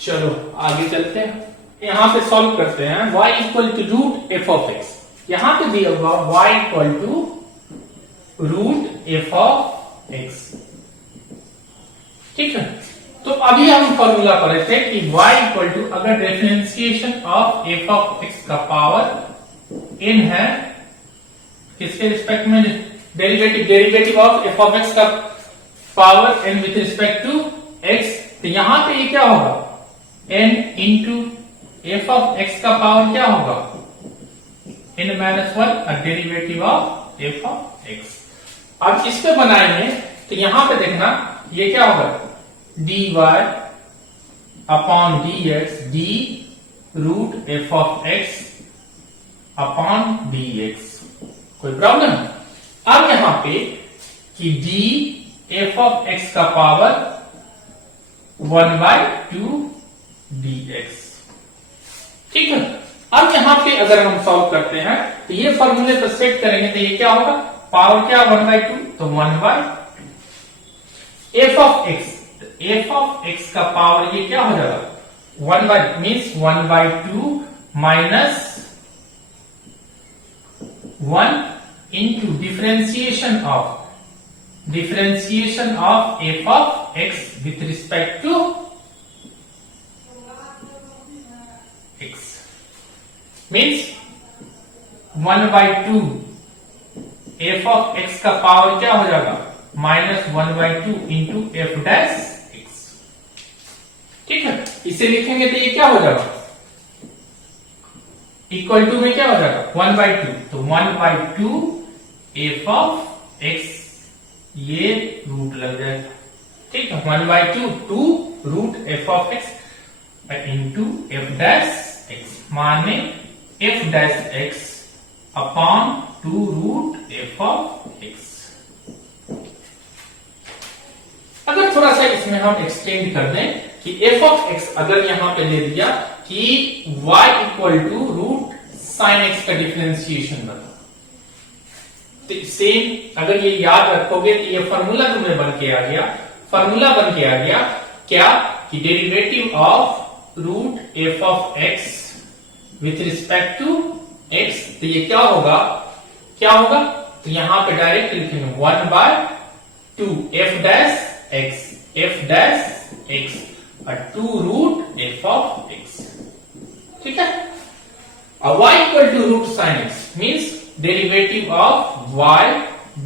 चलो आगे चलते हैं, यहां पे सॉल्व करते हैं। y equal to root f of x, यहां पे दिया हुआ y equal to root f of x. ठीक है, तो अभी हम फॉर्मूला पढ़े थे कि y इक्वल टू, अगर differentiation of f of x का पावर n है, किसके रिस्पेक्ट में, derivative of f of x का power n with respect to x, तो यहां पे ये क्या होगा n into f of x का पावर क्या होगा n minus one, derivative of f of x. अब इस पे बनाएंगे तो यहां पे देखना ये क्या होगा, dy upon dx, d root f of x upon dx। कोई प्रॉब्लम, अब यहां पे कि d एफ ऑफ एक्स का पावर 1/2 dx। ठीक है, अब यहां पे अगर हम सॉल्व करते हैं तो ये फॉर्मूले पर सेट करेंगे तो ये क्या होगा, पावर क्या 1/2, तो 1/2 एफ ऑफ एक्स का पावर ये क्या हो जाएगा 1/, means 1/2 minus 1 into differentiation of f of x with respect to x, means 1/2 f of x का पावर क्या हो जाएगा -1/2 इंटू एफ डैश एक्स। ठीक है, इसे लिखेंगे तो ये क्या हो जाएगा, इक्वल टू में क्या हो जाएगा 1/2, तो 1/2 एफ ऑफ एक्स, ये रूट लग जाएगा। ठीक है, 1/2 2 root f of x into f dash x, माने f dash x upon 2 root f of x. अगर अगर थोड़ा सा इसमें हम एक्सटेंड कर दें कि एफ ऑफ एक्स अगर यहां पे दे दिया कि y equal to root sine x का डिफरेंशिएशन बना, तो सेम अगर ये याद रखोगे तो ये फॉर्मूला तुम्हें बन के आ गया, फॉर्मूला बन के आ गया क्या कि derivative of root f of x with respect to x, तो ये क्या होगा, तो यहां पे डायरेक्ट लिखेंगे 1/2 एफ डैश एक्स और 2 रूट एफ ऑफ एक्स, ठीक है। अब y equal to root sine x means derivative of y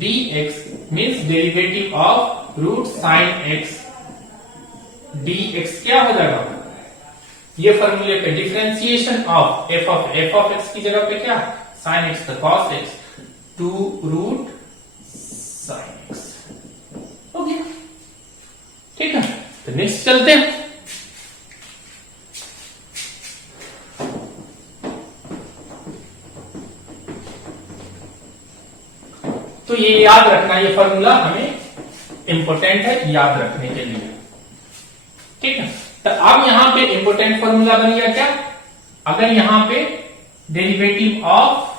dx means derivative of root sine x dx क्या हो जाएगा, ये फॉर्मूले पे differentiation of f of x की जगह पे क्या साइन एक्स तो cos x 2 root sine x हो गया, ठीक है। तो नेक्स्ट चलते हैं। तो ये याद रखना, ये फॉर्मूला हमें इंपॉर्टेंट है याद रखने के लिए, ठीक है। तो अब यहां पे इंपॉर्टेंट फॉर्मूला बन गया क्या, अगर यहां पे derivative of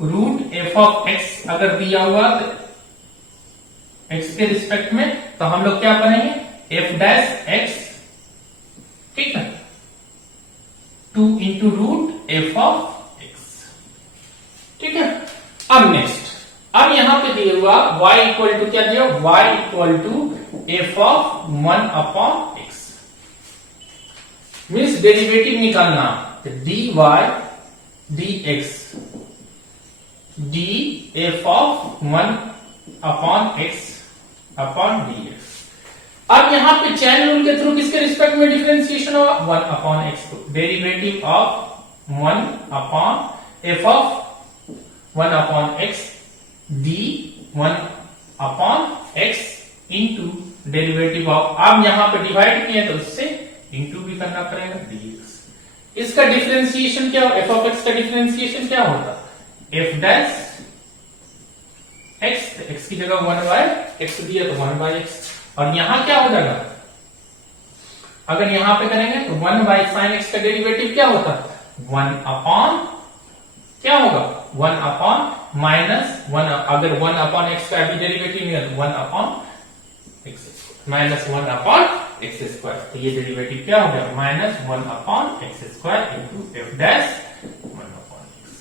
root f of x अगर दिया हुआ तो एक्स के रिस्पेक्ट में, तो हम लोग क्या करेंगे एफ डैश एक्स, ठीक है, 2 into root f of x, ठीक है। अब नेक्स्ट, अब यहां पे दिया हुआ y इक्वल टू क्या दिया, y equal to f of 1 upon x means derivative निकालना, तो dy dx d f of 1 upon x upon dx। अब यहां पे चैन रूल के थ्रू किसके रिस्पेक्ट में डिफरेंशिएशन होगा, 1 अपॉन एक्स को derivative of 1 upon f of 1 upon x d 1 upon x into derivative of, आप यहां पे डिवाइड किए तो उससे इंटू भी करना पड़ेगा dx। इसका डिफरेंशिएशन क्या हो, एफ ऑफ एक्स का डिफरेंशिएशन क्या होता, एफ डैश एक्स, एक्स की जगह 1/x दिया तो 1/x, और यहां क्या हो जाएगा, अगर यहां पे करेंगे तो 1/sin x का डेरिवेटिव क्या होता, 1 अपॉन क्या होगा 1 अपॉन माइनस 1, अगर 1 अपॉन एक्स का भी डेरिवेटिव नहीं है तो 1 upon x minus 1 upon x square, तो ये डेरिवेटिव क्या हो गया minus 1 upon x square into f dash 1 upon x,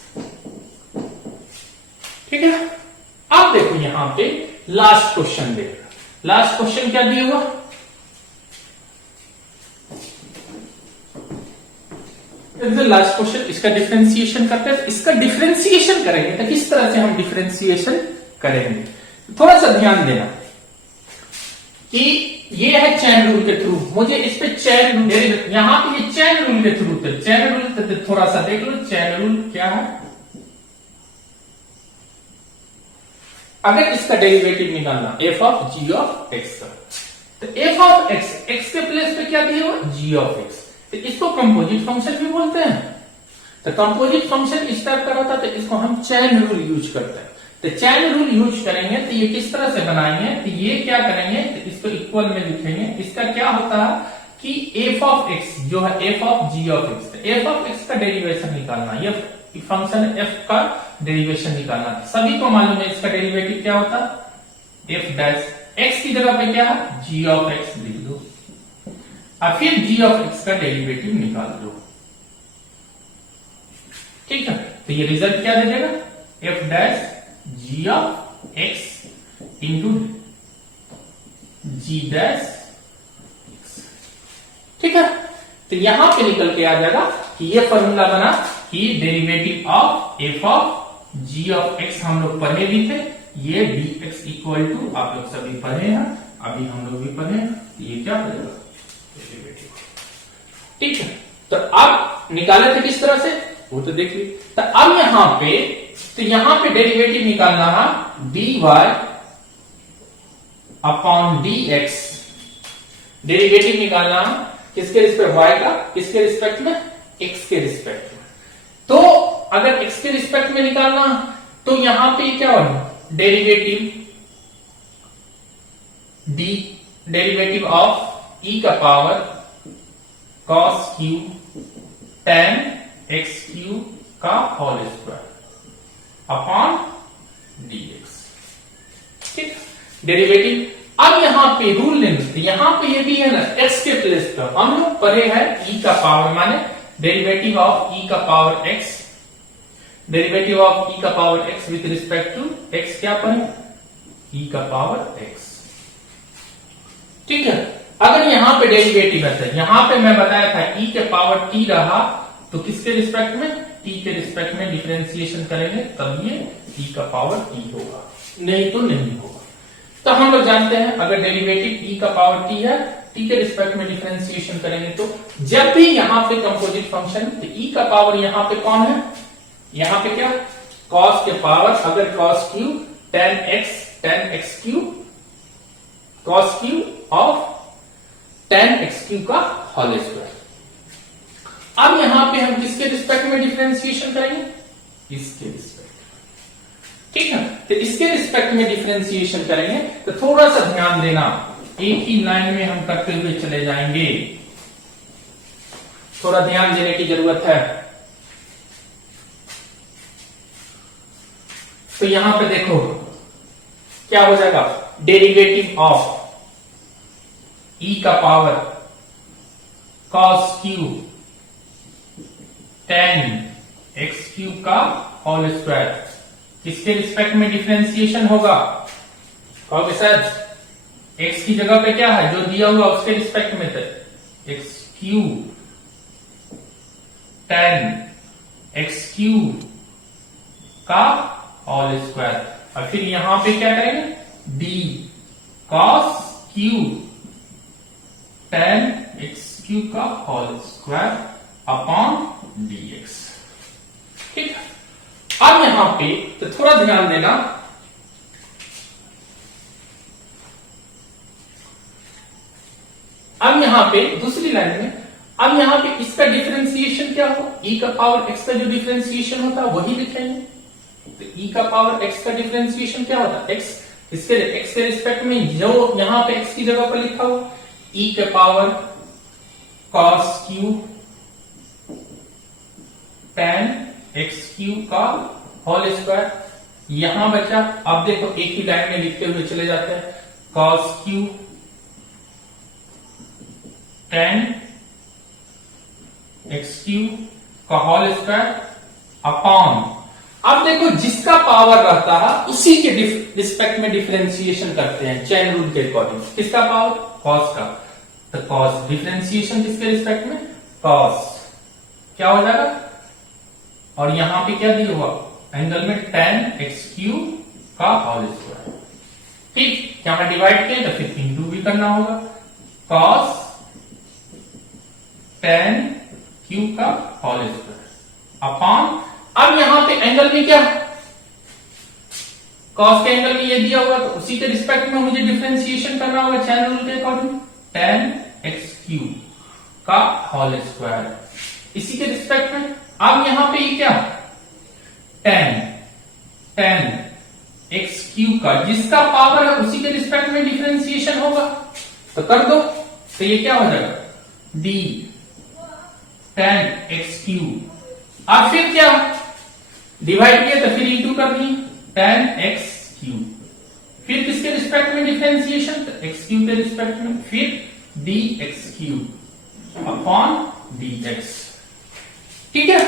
ठीक है। अब देखो यहां पे लास्ट क्वेश्चन देखो, लास्ट क्वेश्चन क्या दिया हुआ, लास्ट क्वेश्चन, इसका डिफरेंशिएशन करते हैं। इसका डिफरेंशिएशन करेंगे तो किस तरह से हम डिफरेंशिएशन करेंगे, थोड़ा सा ध्यान देना कि ये है चैन रूल के थ्रू, मुझे इस पे चैन रूल, यहां पे ये चैन रूल के थ्रू थे, चैन रूल तो थोड़ा सा देख लो चैन रूल क्या है। अगर इसका डेरिवेटिव निकालना f of g of x का, तो एफ ऑफ एक्स, एक्स के प्लेस पे क्या दिया हुआ जी ऑफ एक्स, तो इसको कंपोजिट फंक्शन भी बोलते हैं। तो कंपोजिट फंक्शन इस टाइप का होता है, तो इसको हम चैन रूल यूज करते हैं। तो चैन रूल यूज करेंगे तो ये किस तरह से बनाएंगे, तो ये क्या करेंगे, तो इसको इक्वल में लिखेंगे। इसका क्या होता है कि एफ ऑफ एक्स जो है f of g of x, f of x का डेरिवेशन निकालना, ये फंक्शन एफ का डेरिवेशन निकालना, सभी को मालूम है इसका डेरिवेटिव क्या होता है एफ डैश एक्स की जगह पे क्या है जी ऑफ एक्स लिख दो, और फिर जी ऑफ एक्स का डेरिवेटिव निकाल दो, ठीक है। तो ये रिजल्ट क्या दे देगा f dash g of x into g dash x, ठीक है। तो यहां पे निकल के आ जाएगा कि ये फॉर्मूला बना कि derivative of f of g of x हम लोग पढ़े भी थे, ये डी एक्स इक्वल टू आप लोग सभी पढ़े हैं, अभी हम लोग भी पढ़े हैं, तो ये क्या बनेगा डेरिवेटिव, ठीक है। तो अब निकाले थे किस तरह से वो तो देख ली। तो अब यहां पे, तो यहां पे डेरिवेटिव निकालना है d y upon d x, derivative निकालना है किसके रिस्पेक्ट वाई का, किसके रिस्पेक्ट में एक्स के रिस्पेक्ट में। तो अगर एक्स के रिस्पेक्ट में निकालना, तो यहां पे क्या होगा डेरिवेटिव डी डेरिवेटिव ऑफ ई का power cos Q tan x Q का होल स्क्वायर अपॉन dx। ठीक, डेरिवेटिव। अब यहां पे रूल ले लेते, यहां पे ये भी है ना x के प्लेस पर हम लोग पढ़े हैं e का पावर माने डेरिवेटिव ऑफ e का power x, derivative of e का power x with respect to x क्या पढ़े, e का पावर x। ठीक है, अगर यहां पे डेरिवेटिव है, यहां पे मैं बताया था e के पावर t रहा तो किसके रिस्पेक्ट में, t के रिस्पेक्ट में डिफरेंशिएशन करेंगे तब ये e का पावर t होगा, नहीं तो नहीं होगा। तो हम लोग जानते हैं अगर डेरिवेटिव e का पावर t है, t के रिस्पेक्ट में डिफरेंशिएशन करेंगे तो जब भी यहां पे कंपोजिट फंक्शन तो e का पावर यहां पे कौन है, यहां पे क्या cos के पावर, अगर cos Q tan x Q cos Q of tan x Q का होल स्क्वायर। अब यहां पे हम किसके रिस्पेक्ट में डिफरेंशिएशन करेंगे, इसके रिस्पेक्ट। ठीक है, तो इसके रिस्पेक्ट में डिफरेंशिएशन करेंगे तो थोड़ा सा ध्यान देना, एक ही लाइन में हम करते हुए चले जाएंगे, थोड़ा ध्यान देने की जरूरत है। तो यहां पे देखो क्या हो जाएगा, डेरिवेटिव ऑफ e का power cos Q tan x Q का होल स्क्वायर किसके रिस्पेक्ट में डिफरेंशिएशन होगा, कहोगे सर x की जगह पे क्या है जो दिया हुआ उसके रिस्पेक्ट में था, x Q tan x Q का होल स्क्वायर, और फिर यहां पे क्या करेंगे, d cos Q tan x Q का होल स्क्वायर अपॉन dx। ठीक है, अब यहां पे तो थोड़ा ध्यान देना, अब यहां पे दूसरी लाइन में, अब यहां पे इसका डिफरेंशिएशन क्या हो, e का पावर x का जो डिफरेंशिएशन होता है वही लिखेंगे। तो e का पावर x का डिफरेंशिएशन क्या होता है, x के रिस्पेक्ट में जो यहां पे x की जगह पर लिखा हो, e के power cos Q tan x Q का होल स्क्वायर, यहां बचा। अब देखो एक ही लाइन में लिखते हुए चले जाते हैं, cos Q tan x Q का होल स्क्वायर अपॉन, अब देखो जिसका पावर रहता है उसी के रिस्पेक्ट में डिफरेंशिएशन करते हैं चेन रूल के अकॉर्डिंग। किसका पावर, cos का, तो cos डिफरेंशिएशन किसके रिस्पेक्ट में, cos क्या हो जाएगा, और यहां पे क्या दिया हुआ एंगल में tan एक्स क्यू का होल स्क्वायर। ठीक, यहां डिवाइड किया तो फिर इंटू भी करना होगा, cos tan क्यू का होल स्क्वायर अपॉन, अब यहां पे एंगल में क्या, cos के एंगल में ये दिया हुआ तो उसी के रिस्पेक्ट में मुझे डिफरेंशिएशन करना होगा चैन रूल के अकॉर्डिंग, tan एक्स क्यू का होल स्क्वायर इसी के रिस्पेक्ट में। अब यहां पे ये क्या, tan एक्स क्यू का जिसका पावर है उसी के रिस्पेक्ट में डिफरेंशिएशन होगा, तो कर दो, तो ये क्या हो जाएगा, d tan एक्स क्यू, अब फिर क्या डिवाइड किया तो फिर इंटू कर दिए tan एक्स क्यू, फिर किसके रिस्पेक्ट में डिफरेंशिएशन, तो एक्स क्यू के रिस्पेक्ट में, फिर D x Q upon d x. ठीक है,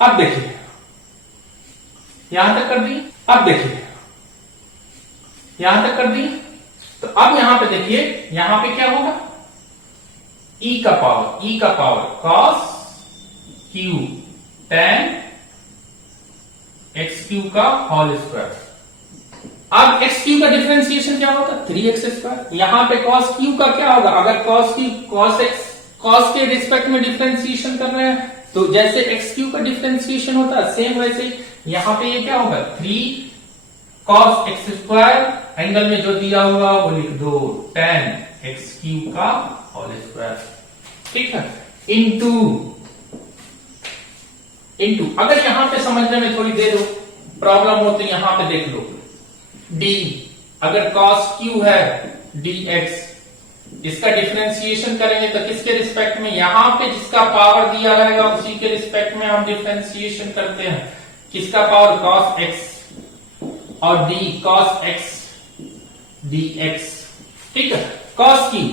अब देखिए यहां तक कर दी, अब देखिए यहां तक कर दी, तो अब यहां पे देखिए यहां पे क्या होगा, e का power cos Q tan x Q का होल स्क्वायर। अब एक्स क्यू का डिफरेंशिएशन क्या होगा 3x स्क्वायर। यहां पे cos क्यू का क्या होगा, अगर cos के रिस्पेक्ट में डिफरेंशिएशन कर रहे हैं तो जैसे एक्स क्यू का डिफरेंशिएशन होता है सेम वैसे यहां पे ये क्या होगा 3 cos एक्स स्क्वायर, एंगल में जो दिया हुआ वो लिख दो tan एक्स क्यू का होल स्क्वायर, ठीक है, इनटू अगर यहां पे समझने में थोड़ी देर हो प्रॉब्लम हो तो यहां पे देख लो d, अगर cos क्यू है dx, इसका डिफरेंशिएशन करेंगे तो किसके रिस्पेक्ट में, यहां पे जिसका पावर दिया रहेगा उसी के रिस्पेक्ट में हम डिफरेंशिएशन करते हैं। किसका पावर cos x और d cos x dx, ठीक है। cos क्यू,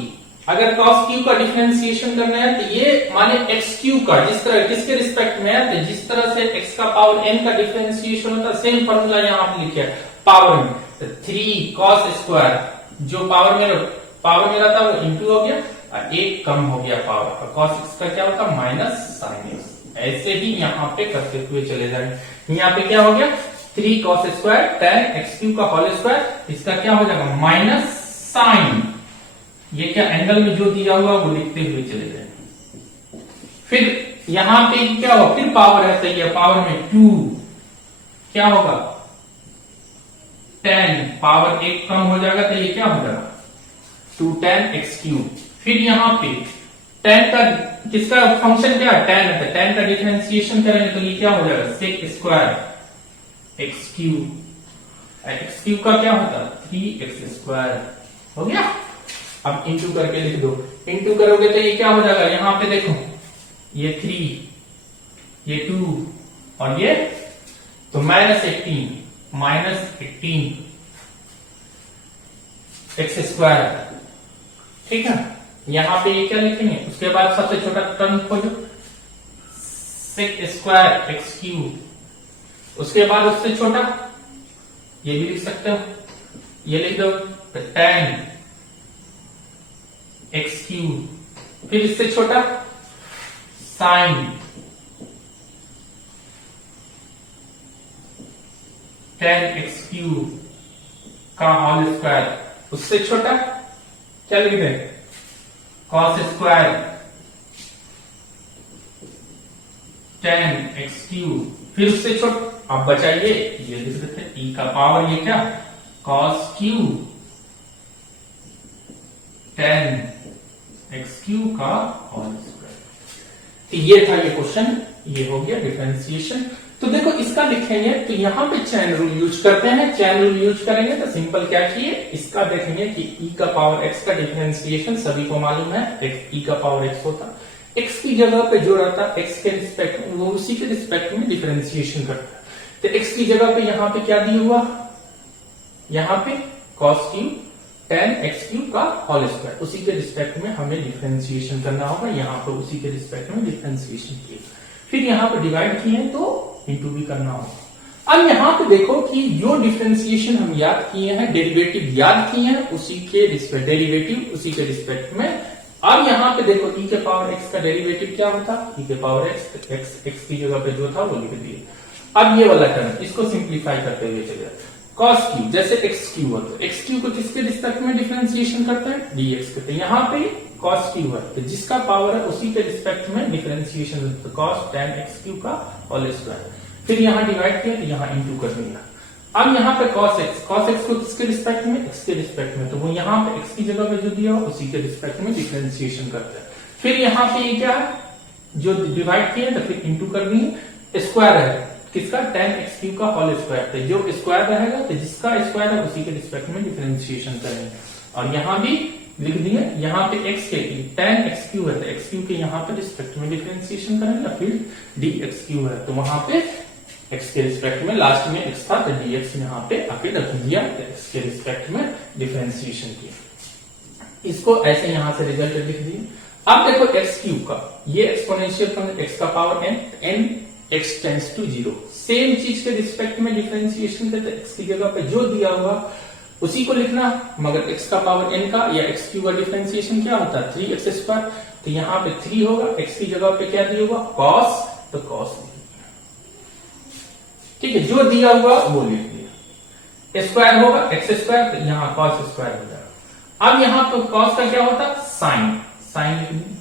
अगर cos क्यू का डिफरेंशिएशन करना है तो ये माने एक्स क्यू का जिस तरह किसके रिस्पेक्ट में है तो जिस तरह से x का पावर n का डिफरेंशिएशन होता है सेम फॉर्मूला यहां पे लिखे पावर में, तो 3 cos स्क्वायर जो पावर मेरा था वो इंटू हो गया और एक कम हो गया पावर, और cos x का क्या होता माइनस sin x। ऐसे ही यहाँ पे करते हुए चले जाएंगे। यहाँ पे क्या हो गया 3 cos square tan x Q का होल स्क्वायर, इसका क्या हो जाएगा माइनस साइन, ये क्या एंगल में जो दिया हुआ वो लिखते हुए चले जाएंगे। फिर यहां पे क्या होगा, फिर पावर है तो ये पावर में 2 क्या होगा tan, पावर एक कम हो जाएगा तो ये क्या हो जाएगा 2 tan एक्स क्यूब। फिर यहां पे tan का किसका फंक्शन क्या है tan है, tan का डिफरेंशिएशन करेंगे तो ये क्या हो जाएगा sec स्क्वायर एक्स क्यूब का क्या होता है 3x स्क्वायर हो गया। अब इंटू करके लिख दो, इंटू करोगे तो ये क्या हो जाएगा, यहां पे देखो ये 3 ये 2 और ये तो माइनस 18 एक्स स्क्वायर, ठीक है। यहां पे ये क्या लिखेंगे, उसके बाद सबसे छोटा टर्म खोजो सेक स्क्वायर एक्स क्यूब, उसके बाद उससे छोटा ये भी लिख सकते हो, ये लिख दो tan एक्स क्यूब, फिर इससे छोटा साइन tan एक्स क्यूब का होल स्क्वायर, उससे छोटा क्या लिख दें cos square tan x cube, फिर उससे छोटा आप बचाइए ये लिख देते हैं e का पावर ये क्या cos cube tan x cube का होल स्क्वायर। तो ये था ये क्वेश्चन, ये हो गया डिफरेंशिएशन। तो देखो इसका लिखेंगे तो यहां पे चैन रूल यूज करते हैं, चैन रूल यूज करेंगे तो सिंपल क्या किए, इसका देखेंगे कि e का पावर x का डिफरेंशिएशन सभी को मालूम है e का पावर x होता, x की जगह पे जो रहता x के रिस्पेक्ट में वो उसी के रिस्पेक्ट में डिफरेंशिएशन करता है। तो x की जगह पे यहां पे क्या दिया हुआ, यहां पे cos cube tan x cube का होल स्क्वायर, उसी के रिस्पेक्ट में हमें डिफरेंशिएशन करना होगा, यहाँ पे उसी के रिस्पेक्ट में डिफरेंशिएशन किए, फिर यहाँ पे डिवाइड किए तो इंटू भी करना होगा। अब यहाँ पे देखो कि जो डिफरेंशिएशन हम याद किए हैं, डेरिवेटिव याद किए हैं उसी के रिस्पेक्ट, डेरिवेटिव उसी के रिस्पेक्ट में। अब यहाँ पे देखो e के पावर x का डेरिवेटिव क्या होता, e के पावर x की जगह पे जो था वो लिख दिए। अब ये वाला टर्म इसको सिंप्लीफाई करते हुए चले cos क्यू, जैसे एक्स क्यू है तो एक्स क्यू को किसके रिस्पेक्ट में डिफरेंशिएशन करता है dx के, तो यहाँ पे cos क्यू है तो जिसका पावर है उसी के रिस्पेक्ट में डिफरेंशिएशन होता है cos tan एक्स क्यू का होल स्क्वायर, फिर यहाँ डिवाइड किया तो यहाँ इंटू कर दिया। अब यहाँ पे cos x को किसके रिस्पेक्ट में x के रिस्पेक्ट में, तो वो यहाँ पे x की जगह पे जो दिया हो उसी के रिस्पेक्ट में डिफरेंशिएशन करता है। फिर यहाँ पे ये क्या है जो डिवाइड किया तो फिर इंटू कर दिए, स्क्वायर है किसका tan एक्स क्यू का होल स्क्वायर, तो जो स्क्वायर रहेगा तो जिसका स्क्वायर है उसी के रिस्पेक्ट में डिफरेंशिएशन करेंगे। और यहाँ भी लिख दिए, यहाँ पे x के tan एक्स क्यू है तो एक्स क्यू के यहाँ पे रिस्पेक्ट में डिफरेंशिएशन करेंगे, फिर डी एक्स क्यू है तो वहां पे x के रिस्पेक्ट में लास्ट में x था तो dx यहाँ पे आके रख दिया, तो x के रिस्पेक्ट में डिफरेंशिएशन किया। इसको ऐसे यहां से रिजल्ट लिख दिए। अब देखो x क्यूब का ये एक्सपोनेंशियल फंक्शन x का power n x tends to 0, same चीज के रिस्पेक्ट में डिफरेंशिएशन करते x की जगह पे जो दिया हुआ उसी को लिखना, मगर x का पावर n का या x क्यू का डिफरेंशिएशन क्या होता है 3x²। तो यहाँ पे 3 होगा, x की जगह पे क्या दिया होगा cos, तो cos लिख दिया। ठीक है, जो दिया हुआ वो लिख दिया। स्क्वायर होगा x², तो यहाँ cos² हो जाएगा। अब यहाँ पे cos का क्या होता है साइन, साइन लिख दिया।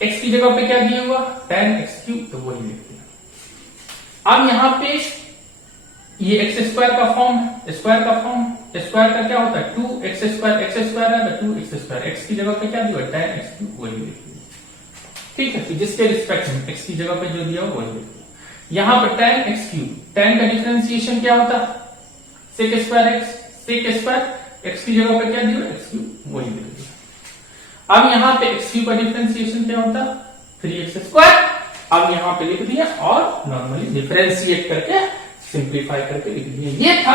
x की जगह पे क्या दिया हुआ tan x³, तो वही लिख दिया। अब यहाँ पे ये x² का फॉर्म, स्क्वायर का फॉर्म, स्क्वायर का क्या होता है 2x² x² है तो 2x², x की जगह पे क्या दिया tan x³ वही लिख दिया। ठीक है, तो जिसके रिस्पेक्ट में x की जगह पे जो दिया वही लिख दिया। यहाँ पे tan x³, tan का डिफरेंशिएशन क्या होता है sec²x, sec², x की जगह पे क्या दिया x³ वही लिख दिया। अब यहाँ पे x³ का डिफरेंशिएशन क्या होता है 3x², अब यहाँ पे लिख दिया और नॉर्मली डिफरेंशिएट करके सिंप्लीफाई करके लिख दिया। ये था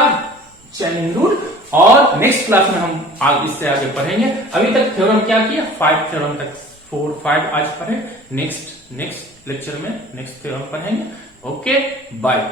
चेन रूल, और नेक्स्ट क्लास में हम इससे आगे पढ़ेंगे। अभी तक थ्योरम क्या किया 5 थ्योरम तक, 4-5 आज पढ़े। नेक्स्ट लेक्चर में नेक्स्ट थ्योरम पढ़ेंगे। Okay, bye.